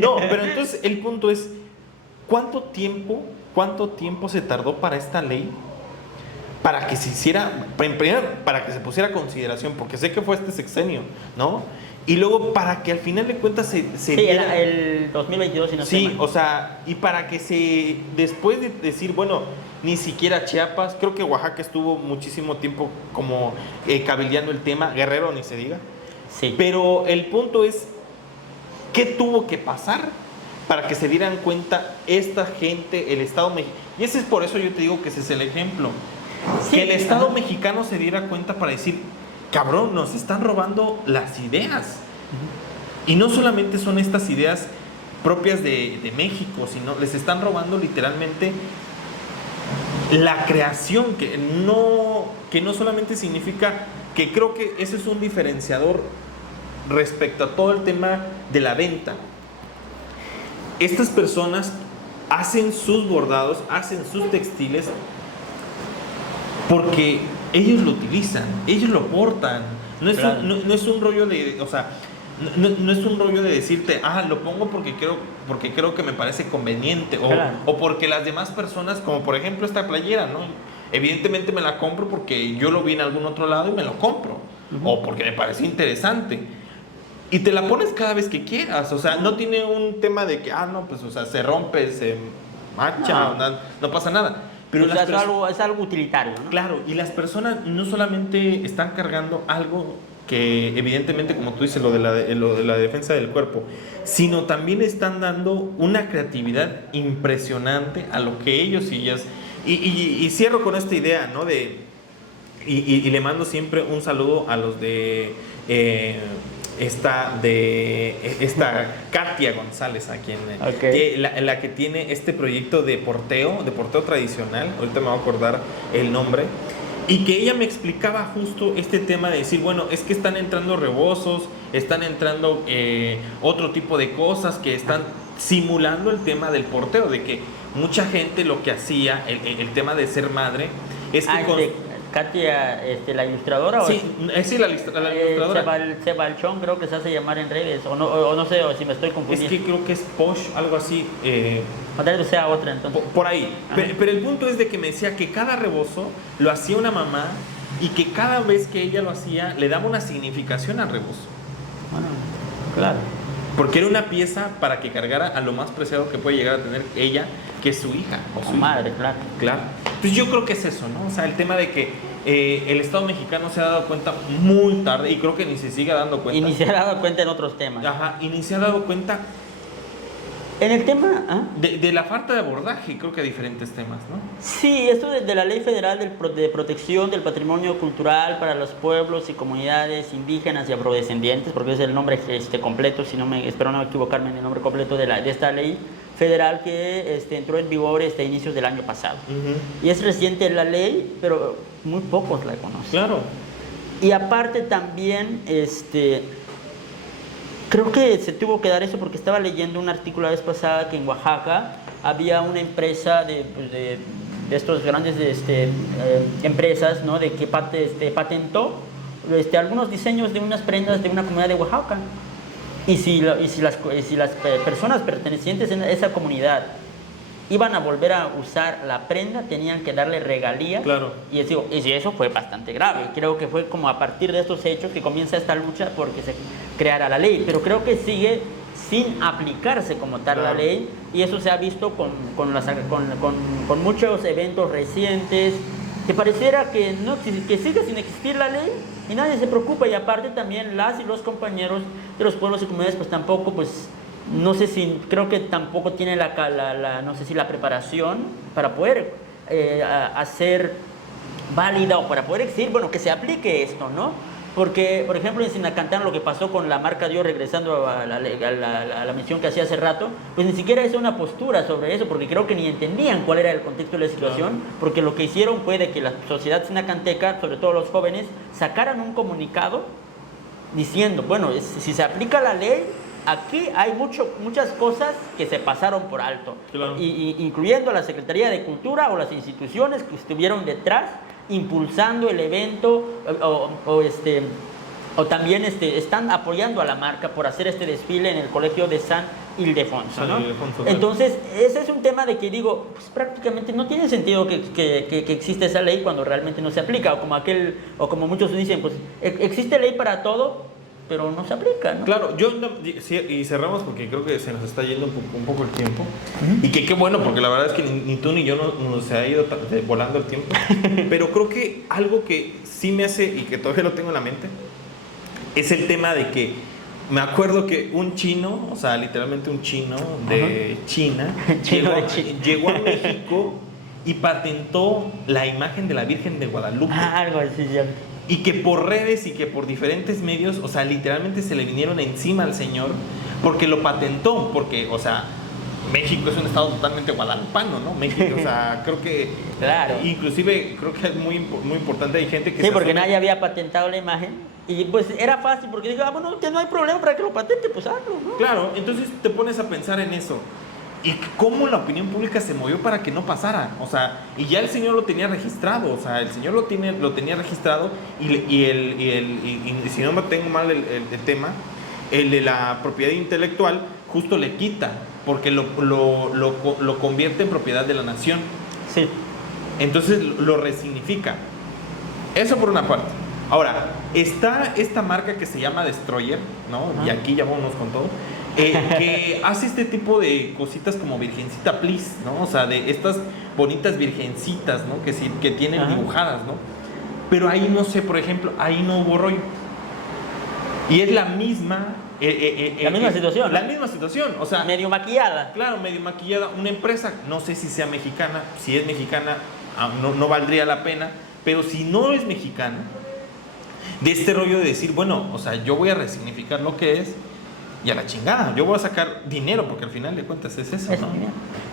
No, pero entonces el punto es, ¿cuánto tiempo se tardó para esta ley? Para que se hiciera, primero, para que se pusiera a consideración, porque sé que fue este sexenio, ¿no? Y luego para que al final de cuentas se diera, el 2022, si no sí, estoy mal. O sea, y para que después de decir, bueno, ni siquiera Chiapas, creo que Oaxaca estuvo muchísimo tiempo como cabildeando el tema, Guerrero ni se diga. Sí. Pero el punto es, ¿qué tuvo que pasar para que se dieran cuenta esta gente, el Estado mexicano? Y ese es por eso yo te digo que ese es el ejemplo. Sí, que el Estado mexicano se diera cuenta para decir, cabrón, nos están robando las ideas. Y no solamente son estas ideas propias de México, sino les están robando literalmente la creación, que no solamente significa, que creo que ese es un diferenciador respecto a todo el tema de la venta. Estas personas hacen sus bordados, hacen sus textiles, porque ellos lo utilizan, ellos lo portan. No es, claro. no es un rollo de, o sea, no es un rollo de decirte, lo pongo porque creo que me parece conveniente, claro. o porque las demás personas, como por ejemplo esta playera, ¿no? Evidentemente me la compro porque yo lo vi en algún otro lado y me lo compro, o porque me parece interesante. Y te la pones cada vez que quieras, o sea, no tiene un tema de que, no, pues, o sea, se rompe, se mancha, no pasa nada. Pero es algo utilitario, ¿no? Claro, y las personas no solamente están cargando algo que evidentemente, como tú dices, lo de la defensa del cuerpo, sino también están dando una creatividad impresionante a lo que ellos y ellas... Y cierro con esta idea, ¿no? Y le mando siempre un saludo a los de... esta Katia González, a quien la que tiene este proyecto de porteo tradicional, ahorita me voy a acordar el nombre, y que ella me explicaba justo este tema de decir, bueno, es que están entrando rebozos, están entrando otro tipo de cosas que están simulando el tema del porteo, de que mucha gente lo que hacía, el tema de ser madre, es que Katia, la ilustradora, Sí, sí, la ilustradora. Sebalchón, creo que se hace llamar en redes, o no sé, o si me estoy Es confundiendo. que creo que es Posh, algo así. O tal vez sea otra, entonces. Por ahí. Pero el punto es de que me decía que cada rebozo lo hacía una mamá y que cada vez que ella lo hacía le daba una significación al rebozo. Bueno, claro. Porque era una pieza para que cargara a lo más preciado que puede llegar a tener ella, que es su hija. O su madre, claro. Claro. Pues yo creo que es eso, ¿no? O sea, el tema de que el Estado mexicano se ha dado cuenta muy tarde, y creo que ni se sigue dando cuenta. Y ni se ha dado cuenta en otros temas. Ajá, y ni se ha dado cuenta En el tema... de la falta de abordaje, creo que a diferentes temas, ¿no? Sí, esto de la Ley Federal de Protección del Patrimonio Cultural para los pueblos y comunidades indígenas y afrodescendientes, porque es el nombre completo, espero no equivocarme en el nombre completo de esta ley federal que entró en vigor a inicios del año pasado. Y es reciente la ley, pero muy pocos la conocen. Claro. Y aparte también, creo que se tuvo que dar eso porque estaba leyendo un artículo la vez pasada que en Oaxaca había una empresa de estos grandes empresas, ¿no? De que patentó algunos diseños de unas prendas de una comunidad de Oaxaca. Y si las personas pertenecientes a esa comunidad iban a volver a usar la prenda, tenían que darle regalías. Claro. Y eso fue bastante grave. Creo que fue como a partir de estos hechos que comienza esta lucha porque se creara la ley. Pero creo que sigue sin aplicarse como tal la ley. Y eso se ha visto con muchos eventos recientes. Que pareciera que sigue sin existir la ley y nadie se preocupa. Y aparte también las y los compañeros de los pueblos y comunidades pues tampoco no sé si, creo que tampoco tiene no sé si la preparación para poder hacer válida o para poder exigir, bueno, que se aplique esto, ¿no? Porque, por ejemplo, en Sinacantán lo que pasó con la marca Dios, regresando a la mención que hacía hace rato, pues ni siquiera es una postura sobre eso, porque creo que ni entendían cuál era el contexto de la situación, porque lo que hicieron fue de que la sociedad sinacanteca, sobre todo los jóvenes, sacaran un comunicado diciendo, bueno, si se aplica la ley, aquí hay muchas cosas que se pasaron por alto, claro. Incluyendo la Secretaría de Cultura o las instituciones que estuvieron detrás impulsando el evento o también están apoyando a la marca por hacer este desfile en el colegio de San Ildefonso, ¿no? Entonces, ese es un tema de que digo, pues prácticamente no tiene sentido que existe esa ley cuando realmente no se aplica, o como muchos dicen, pues existe ley para todo, pero no se aplica, ¿no? Claro, y cerramos porque creo que se nos está yendo un poco el tiempo. Y que qué bueno, porque la verdad es que ni tú ni yo nos se ha ido volando el tiempo. Pero creo que algo que sí me hace, y que todavía lo tengo en la mente, es el tema de que me acuerdo que un chino, o sea, literalmente un chino de China, llegó a México y patentó la imagen de la Virgen de Guadalupe. Algo así, ya. Y que por redes y que por diferentes medios, o sea, literalmente se le vinieron encima al señor porque lo patentó, porque, o sea, México es un estado totalmente guadalupano, ¿no? México, o sea, creo que... Claro. Inclusive, creo que es muy importante, hay gente que... Sí, porque nadie había patentado la imagen y pues era fácil, porque digo, bueno, que no hay problema para que lo patente, pues hazlo, ¿no? Claro, entonces te pones a pensar en eso. Y cómo la opinión pública se movió para que no pasara, o sea, y ya el señor lo tenía registrado, o sea, el señor lo tenía registrado y si no me tengo mal el tema, el de la propiedad intelectual justo le quita, porque lo convierte en propiedad de la nación. Sí. Entonces lo resignifica. Eso por una parte. Ahora, está esta marca que se llama Destroyer, ¿no? Y aquí ya vámonos con todo. Que hace este tipo de cositas como Virgencita Please, ¿no? O sea, de estas bonitas virgencitas, ¿no? Que tienen dibujadas, ¿no? Pero ahí no sé, por ejemplo, ahí no hubo rollo. Y es la misma... la misma situación. La misma situación, o sea... Medio maquillada. Claro, medio maquillada. Una empresa, no sé si sea mexicana. Si es mexicana, no valdría la pena. Pero si no es mexicana, de este rollo de decir, bueno, o sea, yo voy a resignificar lo que es... Y a la chingada, yo voy a sacar dinero porque al final de cuentas es eso, ¿no?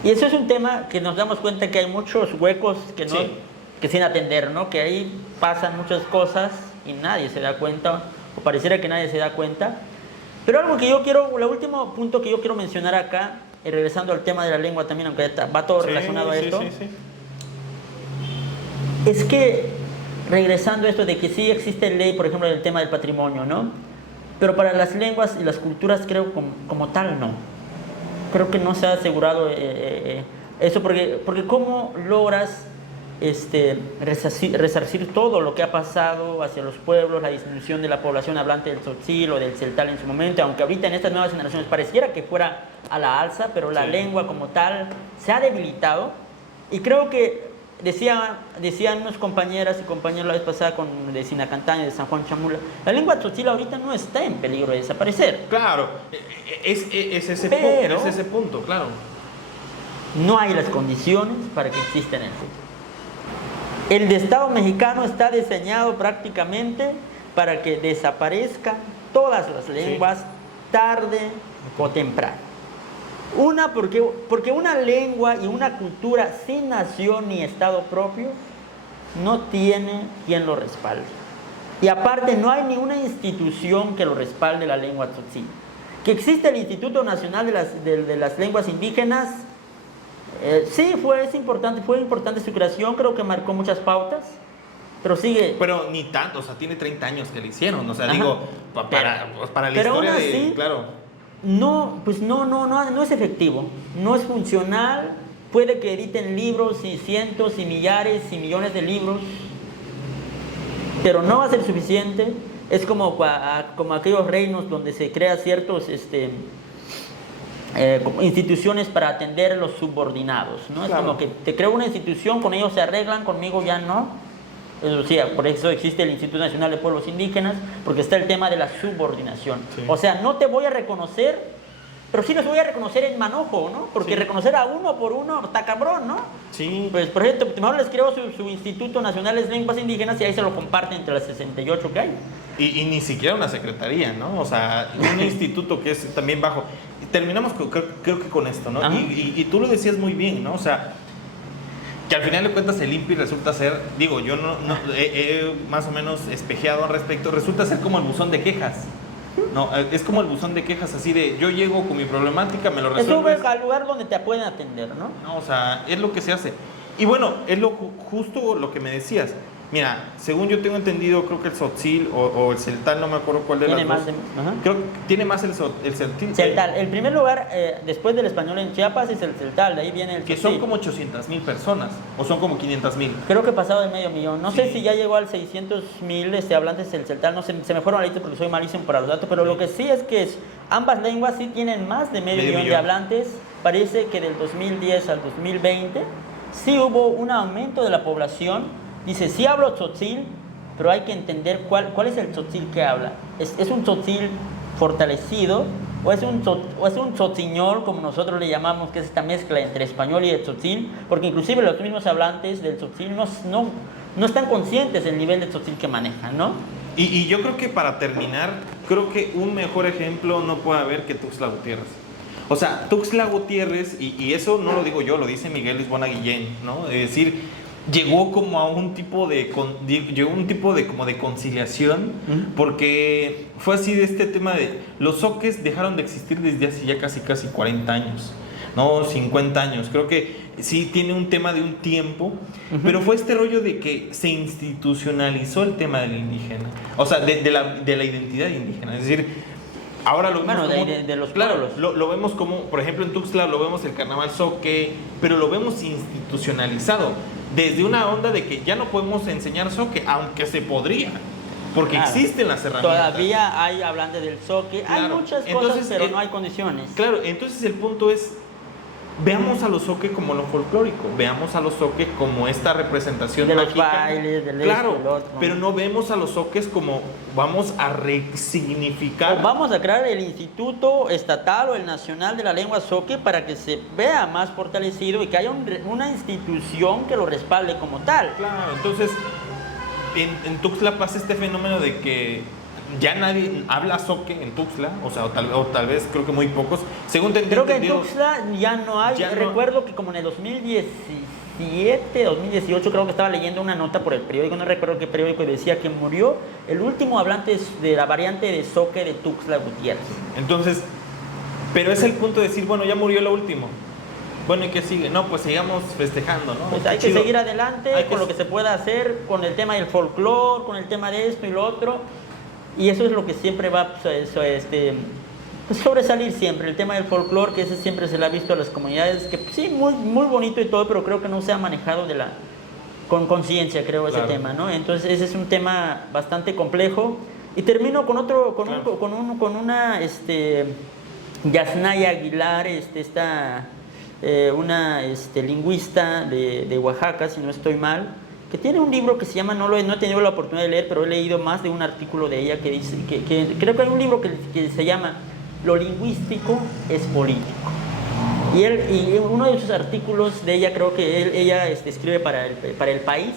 Y eso es un tema que nos damos cuenta que hay muchos huecos que sin atender, ¿no? Que ahí pasan muchas cosas y nadie se da cuenta, o pareciera que nadie se da cuenta. Pero algo que el último punto que yo quiero mencionar acá, y regresando al tema de la lengua también, aunque va todo relacionado a esto, es que regresando a esto de que sí existe ley, por ejemplo, del tema del patrimonio, ¿no? Pero para las lenguas y las culturas creo como tal no. Creo que no se ha asegurado eso, porque ¿cómo logras resarcir todo lo que ha pasado hacia los pueblos, la disminución de la población hablante del tzotzil o del celtal en su momento, aunque ahorita en estas nuevas generaciones pareciera que fuera a la alza, pero la lengua como tal se ha debilitado? Y creo que decían unas compañeras y compañeros la vez pasada de Sinacantaña y de San Juan Chamula, la lengua tzotzil ahorita no está en peligro de desaparecer. Claro, es ese punto, claro. No hay las condiciones para que exista en el futuro. El Estado mexicano está diseñado prácticamente para que desaparezcan todas las lenguas tarde o temprano. Porque una lengua y una cultura sin nación ni Estado propio no tiene quien lo respalde. Y aparte no hay ninguna institución que lo respalde la lengua tzotzil. Que existe el Instituto Nacional de las Lenguas Indígenas, sí, fue importante su creación, creo que marcó muchas pautas, pero sigue. Pero ni tanto, o sea, tiene 30 años que le hicieron, o sea, Ajá. digo, para la historia aún así, claro. No es efectivo, no es funcional. Puede que editen libros y cientos y millares y millones de libros, pero no va a ser suficiente. Es como aquellos reinos donde se crean ciertos instituciones para atender a los subordinados, ¿no? Claro. Es como que te creo una institución, con ellos se arreglan, conmigo ya no. O sea, por eso existe el Instituto Nacional de Pueblos Indígenas, porque está el tema de la subordinación. Sí. O sea, no te voy a reconocer, pero sí los voy a reconocer en manojo, ¿no? Porque reconocer a uno por uno está cabrón, ¿no? Sí. Pues, por ejemplo, mejor les creo su Instituto Nacional de Lenguas Indígenas y ahí se lo comparten entre las 68 que hay. Y ni siquiera una secretaría, ¿no? O sea, un instituto que es también bajo. Y terminamos creo que con esto, ¿no? Y tú lo decías muy bien, ¿no? O sea, que al final de cuentas el INPI resulta ser, digo, yo no he más o menos espejeado al respecto, resulta ser como el buzón de quejas. No, es como el buzón de quejas, así de yo llego con mi problemática, me lo resuelves. Es un lugar donde te pueden atender, ¿no? No, o sea, es lo que se hace. Y bueno, es justo lo que me decías. Mira, según yo tengo entendido, creo que el tzotzil o el celtal, no me acuerdo cuál de las dos. Creo que tiene más el celtal. Celtal. El primer lugar, después del español en Chiapas, es el celtal. De ahí viene el que tzotzil. son como 800,000 personas, o son como 500,000. Creo que pasado de medio millón. No Sí. sé si ya llegó al 600,000 hablantes del celtal. No sé, se me fueron ahorita porque soy malísimo para los datos. Pero lo que sí es que ambas lenguas sí tienen más de medio millón de hablantes. Parece que del 2010 al 2020 sí hubo un aumento de la población. Dice, sí hablo tzotzil, pero hay que entender cuál es el tzotzil que habla. ¿Es un tzotzil fortalecido o es un tzotziñol, como nosotros le llamamos, que es esta mezcla entre español y el tzotzil? Porque inclusive los mismos hablantes del tzotzil no están conscientes del nivel de tzotzil que manejan, ¿no? Y yo creo que para terminar, creo que un mejor ejemplo no puede haber que Tuxtla Gutiérrez. O sea, Tuxtla Gutiérrez, y eso no lo digo yo, lo dice Miguel Lisbona Guillén, ¿no? Es decir, llegó como a un tipo de como de conciliación, porque fue así de este tema de los zoques dejaron de existir desde hace ya casi 40 años, no 50 años. Creo que sí tiene un tema de un tiempo, pero fue este rollo de que se institucionalizó el tema del indígena, o sea, de la identidad indígena. Es decir, ahora lo vemos de los pueblos. lo vemos como, por ejemplo, en Tuxtla lo vemos el carnaval zoque, pero lo vemos institucionalizado. Desde una onda de que ya no podemos enseñar zoque, aunque se podría, porque existen las herramientas. Todavía hay hablantes del zoque, hay muchas cosas, pero no hay condiciones. Claro, entonces el punto es, veamos a los zoque como lo folclórico, veamos a los zoque como esta representación de mágica. Los bailes, del claro, del otro. Pero no vemos a los zoques como vamos a resignificar. Vamos a crear el Instituto Estatal o el Nacional de la Lengua Zoque para que se vea más fortalecido y que haya una institución que lo respalde como tal. Claro, entonces en Tuxtla pasa este fenómeno de que ya nadie habla zoque en Tuxtla, o sea, o tal vez creo que muy pocos. Según creo que en Tuxtla ya no hay. Recuerdo que como en el 2017, 2018, creo que estaba leyendo una nota por el periódico, no recuerdo qué periódico, y decía que murió el último hablante de la variante de zoque de Tuxtla Gutiérrez. Entonces, pero es el punto de decir, bueno, ya murió lo último. Bueno, ¿y qué sigue? No, pues sigamos festejando, ¿no? Pues Qué hay que chido. seguir adelante Hay que con lo que se pueda hacer, con el tema del folclore, con el tema de esto y lo otro. Y eso es lo que siempre va pues, pues, sobresalir siempre. El tema del folclore, que ese siempre se le ha visto a las comunidades, que pues, sí, muy, muy bonito y todo, pero creo que no se ha manejado con conciencia, creo, ese Claro. tema, ¿no? Entonces ese es un tema bastante complejo. Y termino con otro, Claro. con una, Yasnaya Aguilar, una lingüista de Oaxaca, si no estoy mal, que tiene un libro que se llama, no he tenido la oportunidad de leer, pero he leído más de un artículo de ella que dice, que creo que hay un libro que se llama Lo lingüístico es político. Y uno de sus artículos de ella, creo que ella escribe para el País,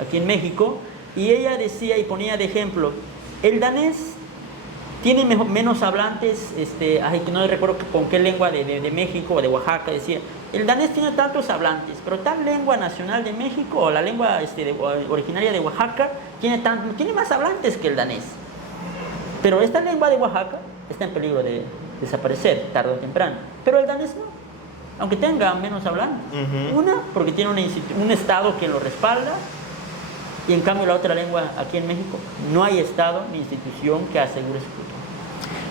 aquí en México, y ella decía y ponía de ejemplo, el danés tiene menos hablantes, no recuerdo con qué lengua de México o de Oaxaca, decía, el danés tiene tantos hablantes, pero tal lengua nacional de México o la lengua originaria de Oaxaca tiene más hablantes que el danés. Pero esta lengua de Oaxaca está en peligro de desaparecer tarde o temprano, pero el danés no, aunque tenga menos hablantes. Ujú. Una, porque tiene un estado que lo respalda, y en cambio la otra lengua aquí en México no hay estado ni institución que asegure su futuro.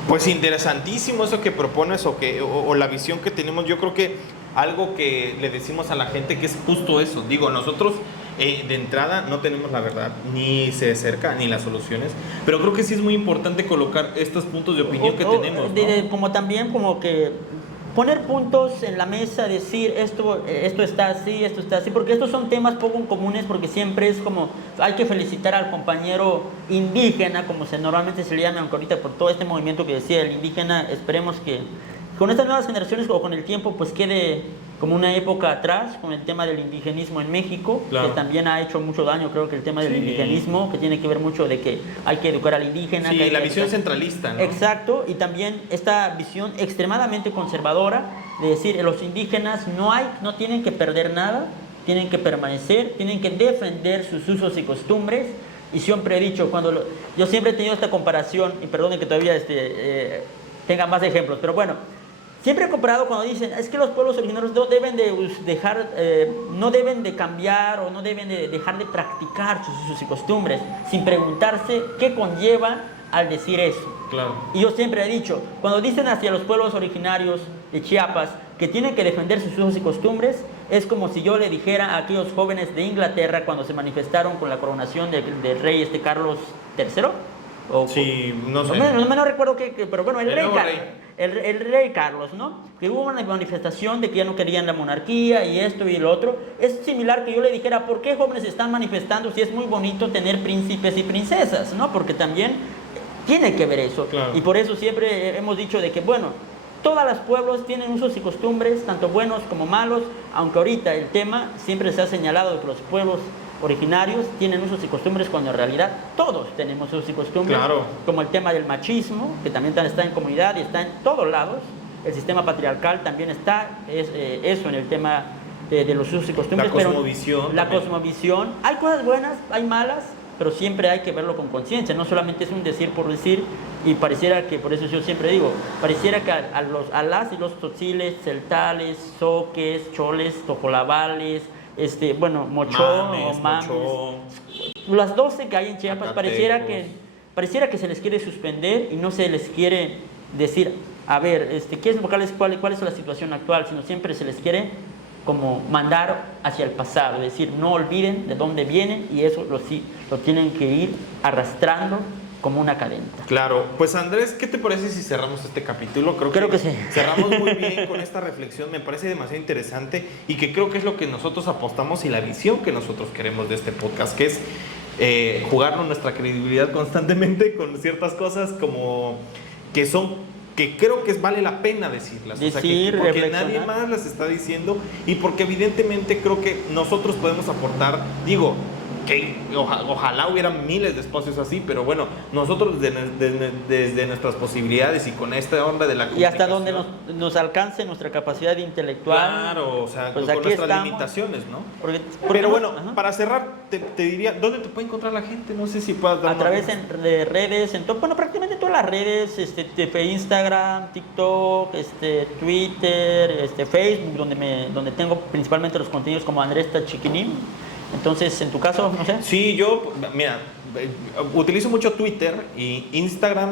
Pues interesantísimo eso que propones o la visión que tenemos. Yo creo que algo que le decimos a la gente que es justo eso. Digo, nosotros de entrada no tenemos la verdad, ni se acerca, ni las soluciones, pero creo que sí es muy importante colocar estos puntos de opinión que tenemos, ¿no? Como también como que poner puntos en la mesa, decir esto está así, porque estos son temas poco comunes, porque siempre es como, hay que felicitar al compañero indígena, como normalmente se le llama, aunque ahorita por todo este movimiento que decía el indígena, esperemos que con estas nuevas generaciones o con el tiempo pues quede como una época atrás con el tema del indigenismo en México, Claro. que también ha hecho mucho daño, creo que el tema del Sí. indigenismo, que tiene que ver mucho de que hay que educar al indígena. Sí, que hay la que visión educar- centralista, ¿no? Exacto, y también esta visión extremadamente conservadora de decir los indígenas no tienen que perder nada, tienen que permanecer, tienen que defender sus usos y costumbres. Y siempre he dicho, yo siempre he tenido esta comparación, y perdonen que todavía tenga más ejemplos, pero bueno, siempre he comparado cuando dicen, es que los pueblos originarios no deben no deben de cambiar o no deben de dejar de practicar sus usos y costumbres, sin preguntarse qué conlleva al decir eso. Claro. Y yo siempre he dicho, cuando dicen hacia los pueblos originarios de Chiapas que tienen que defender sus usos y costumbres, es como si yo le dijera a aquellos jóvenes de Inglaterra cuando se manifestaron con la coronación del rey Carlos III. Sí, no sé. No recuerdo pero bueno, El nuevo rey. El rey Carlos, ¿no? Que hubo una manifestación de que ya no querían la monarquía y esto y lo otro. Es similar que yo le dijera, ¿por qué jóvenes están manifestando si es muy bonito tener príncipes y princesas, ¿no? Porque también tiene que ver eso. Claro. Y por eso siempre hemos dicho de que, bueno, todos los pueblos tienen usos y costumbres, tanto buenos como malos, aunque ahorita el tema siempre se ha señalado de que los pueblos originarios tienen usos y costumbres cuando en realidad todos tenemos usos y costumbres, Claro. como el tema del machismo, que también está en comunidad y está en todos lados, el sistema patriarcal también está, eso en el tema de los usos y costumbres. La cosmovisión La también. cosmovisión, hay cosas buenas, hay malas, pero siempre hay que verlo con conciencia, no solamente es un decir por decir, y pareciera que, por eso yo siempre digo, pareciera que a las y los tzotziles, celtales, zoques, choles, tojolabales, mochón, mames, las 12 que hay en Chiapas, Zacatecos. pareciera que se les quiere suspender y no se les quiere decir, a ver, ¿qué es cuál es la situación actual? Sino siempre se les quiere como mandar hacia el pasado, es decir, no olviden de dónde vienen y eso lo tienen que ir arrastrando como una cadena. Claro, pues Andrés, ¿qué te parece si cerramos este capítulo? Creo que sí. Cerramos muy bien con esta reflexión, me parece demasiado interesante y que creo que es lo que nosotros apostamos y la visión que nosotros queremos de este podcast, que es jugarnos nuestra credibilidad constantemente con ciertas cosas como que creo que vale la pena decirlas, Decir, porque reflexionar. nadie más las está diciendo y porque evidentemente creo que nosotros podemos aportar, digo, que ojalá hubieran miles de espacios así, pero bueno, nosotros desde nuestras posibilidades y con esta onda de la Y hasta donde comunicación, nos alcance nuestra capacidad intelectual. claro, o sea, pues con aquí nuestras estamos. limitaciones, ¿no? Porque Pero bueno, ajá. para cerrar, te diría, ¿dónde te puede encontrar la gente? No sé si puedas dar A través de redes, bueno, prácticamente todas las redes, Instagram, TikTok, Twitter, Facebook, donde tengo principalmente los contenidos como Andrés Tachiquinín. Entonces, en tu caso, no sé. Sí, yo, mira, utilizo mucho Twitter y Instagram,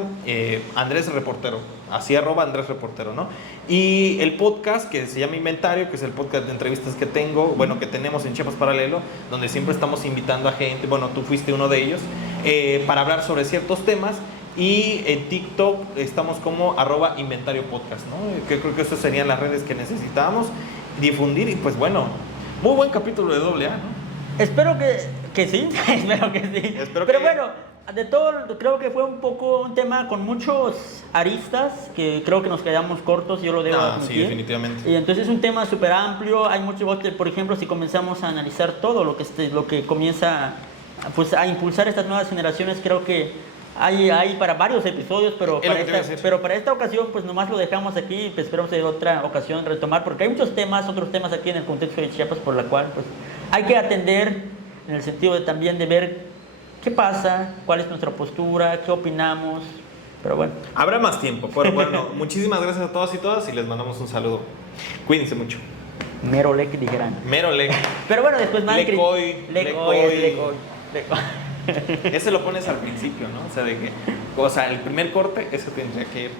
Andrés Reportero, así @Andrés Reportero, ¿no? Y el podcast que se llama Inventario, que es el podcast de entrevistas que tengo, bueno, que tenemos en Chiapas Paralelo, donde siempre estamos invitando a gente, bueno, tú fuiste uno de ellos, para hablar sobre ciertos temas. Y en TikTok estamos como @Inventario Podcast, ¿no? Que creo que esas serían las redes que necesitábamos difundir y pues bueno, muy buen capítulo de AA, ¿no? Espero que sí, espero que sí. Espero Pero que- bueno, de todo, creo que fue un tema con muchos aristas, que creo que nos quedamos cortos, yo lo debo Ah, sí, admitir. definitivamente. Y entonces es un tema súper amplio, hay mucho, por ejemplo, si comenzamos a analizar todo lo que comienza pues, a impulsar estas nuevas generaciones, creo que hay para varios episodios, pero Es lo para, que te iba a decir. pero para esta ocasión pues nomás lo dejamos aquí, pues esperamos en otra ocasión retomar, porque hay muchos temas, otros temas aquí en el contexto de Chiapas por la cual pues hay que atender en el sentido de también de ver qué pasa, cuál es nuestra postura, qué opinamos, pero bueno. Habrá más tiempo, pero bueno, muchísimas gracias a todos y todas y les mandamos un saludo. Cuídense mucho. Mero lec dijeran. Mero le. Pero bueno, después más Lecoy, Lecoy. Ese lo pones al principio, ¿no? O sea, el primer corte, eso tendría que ir.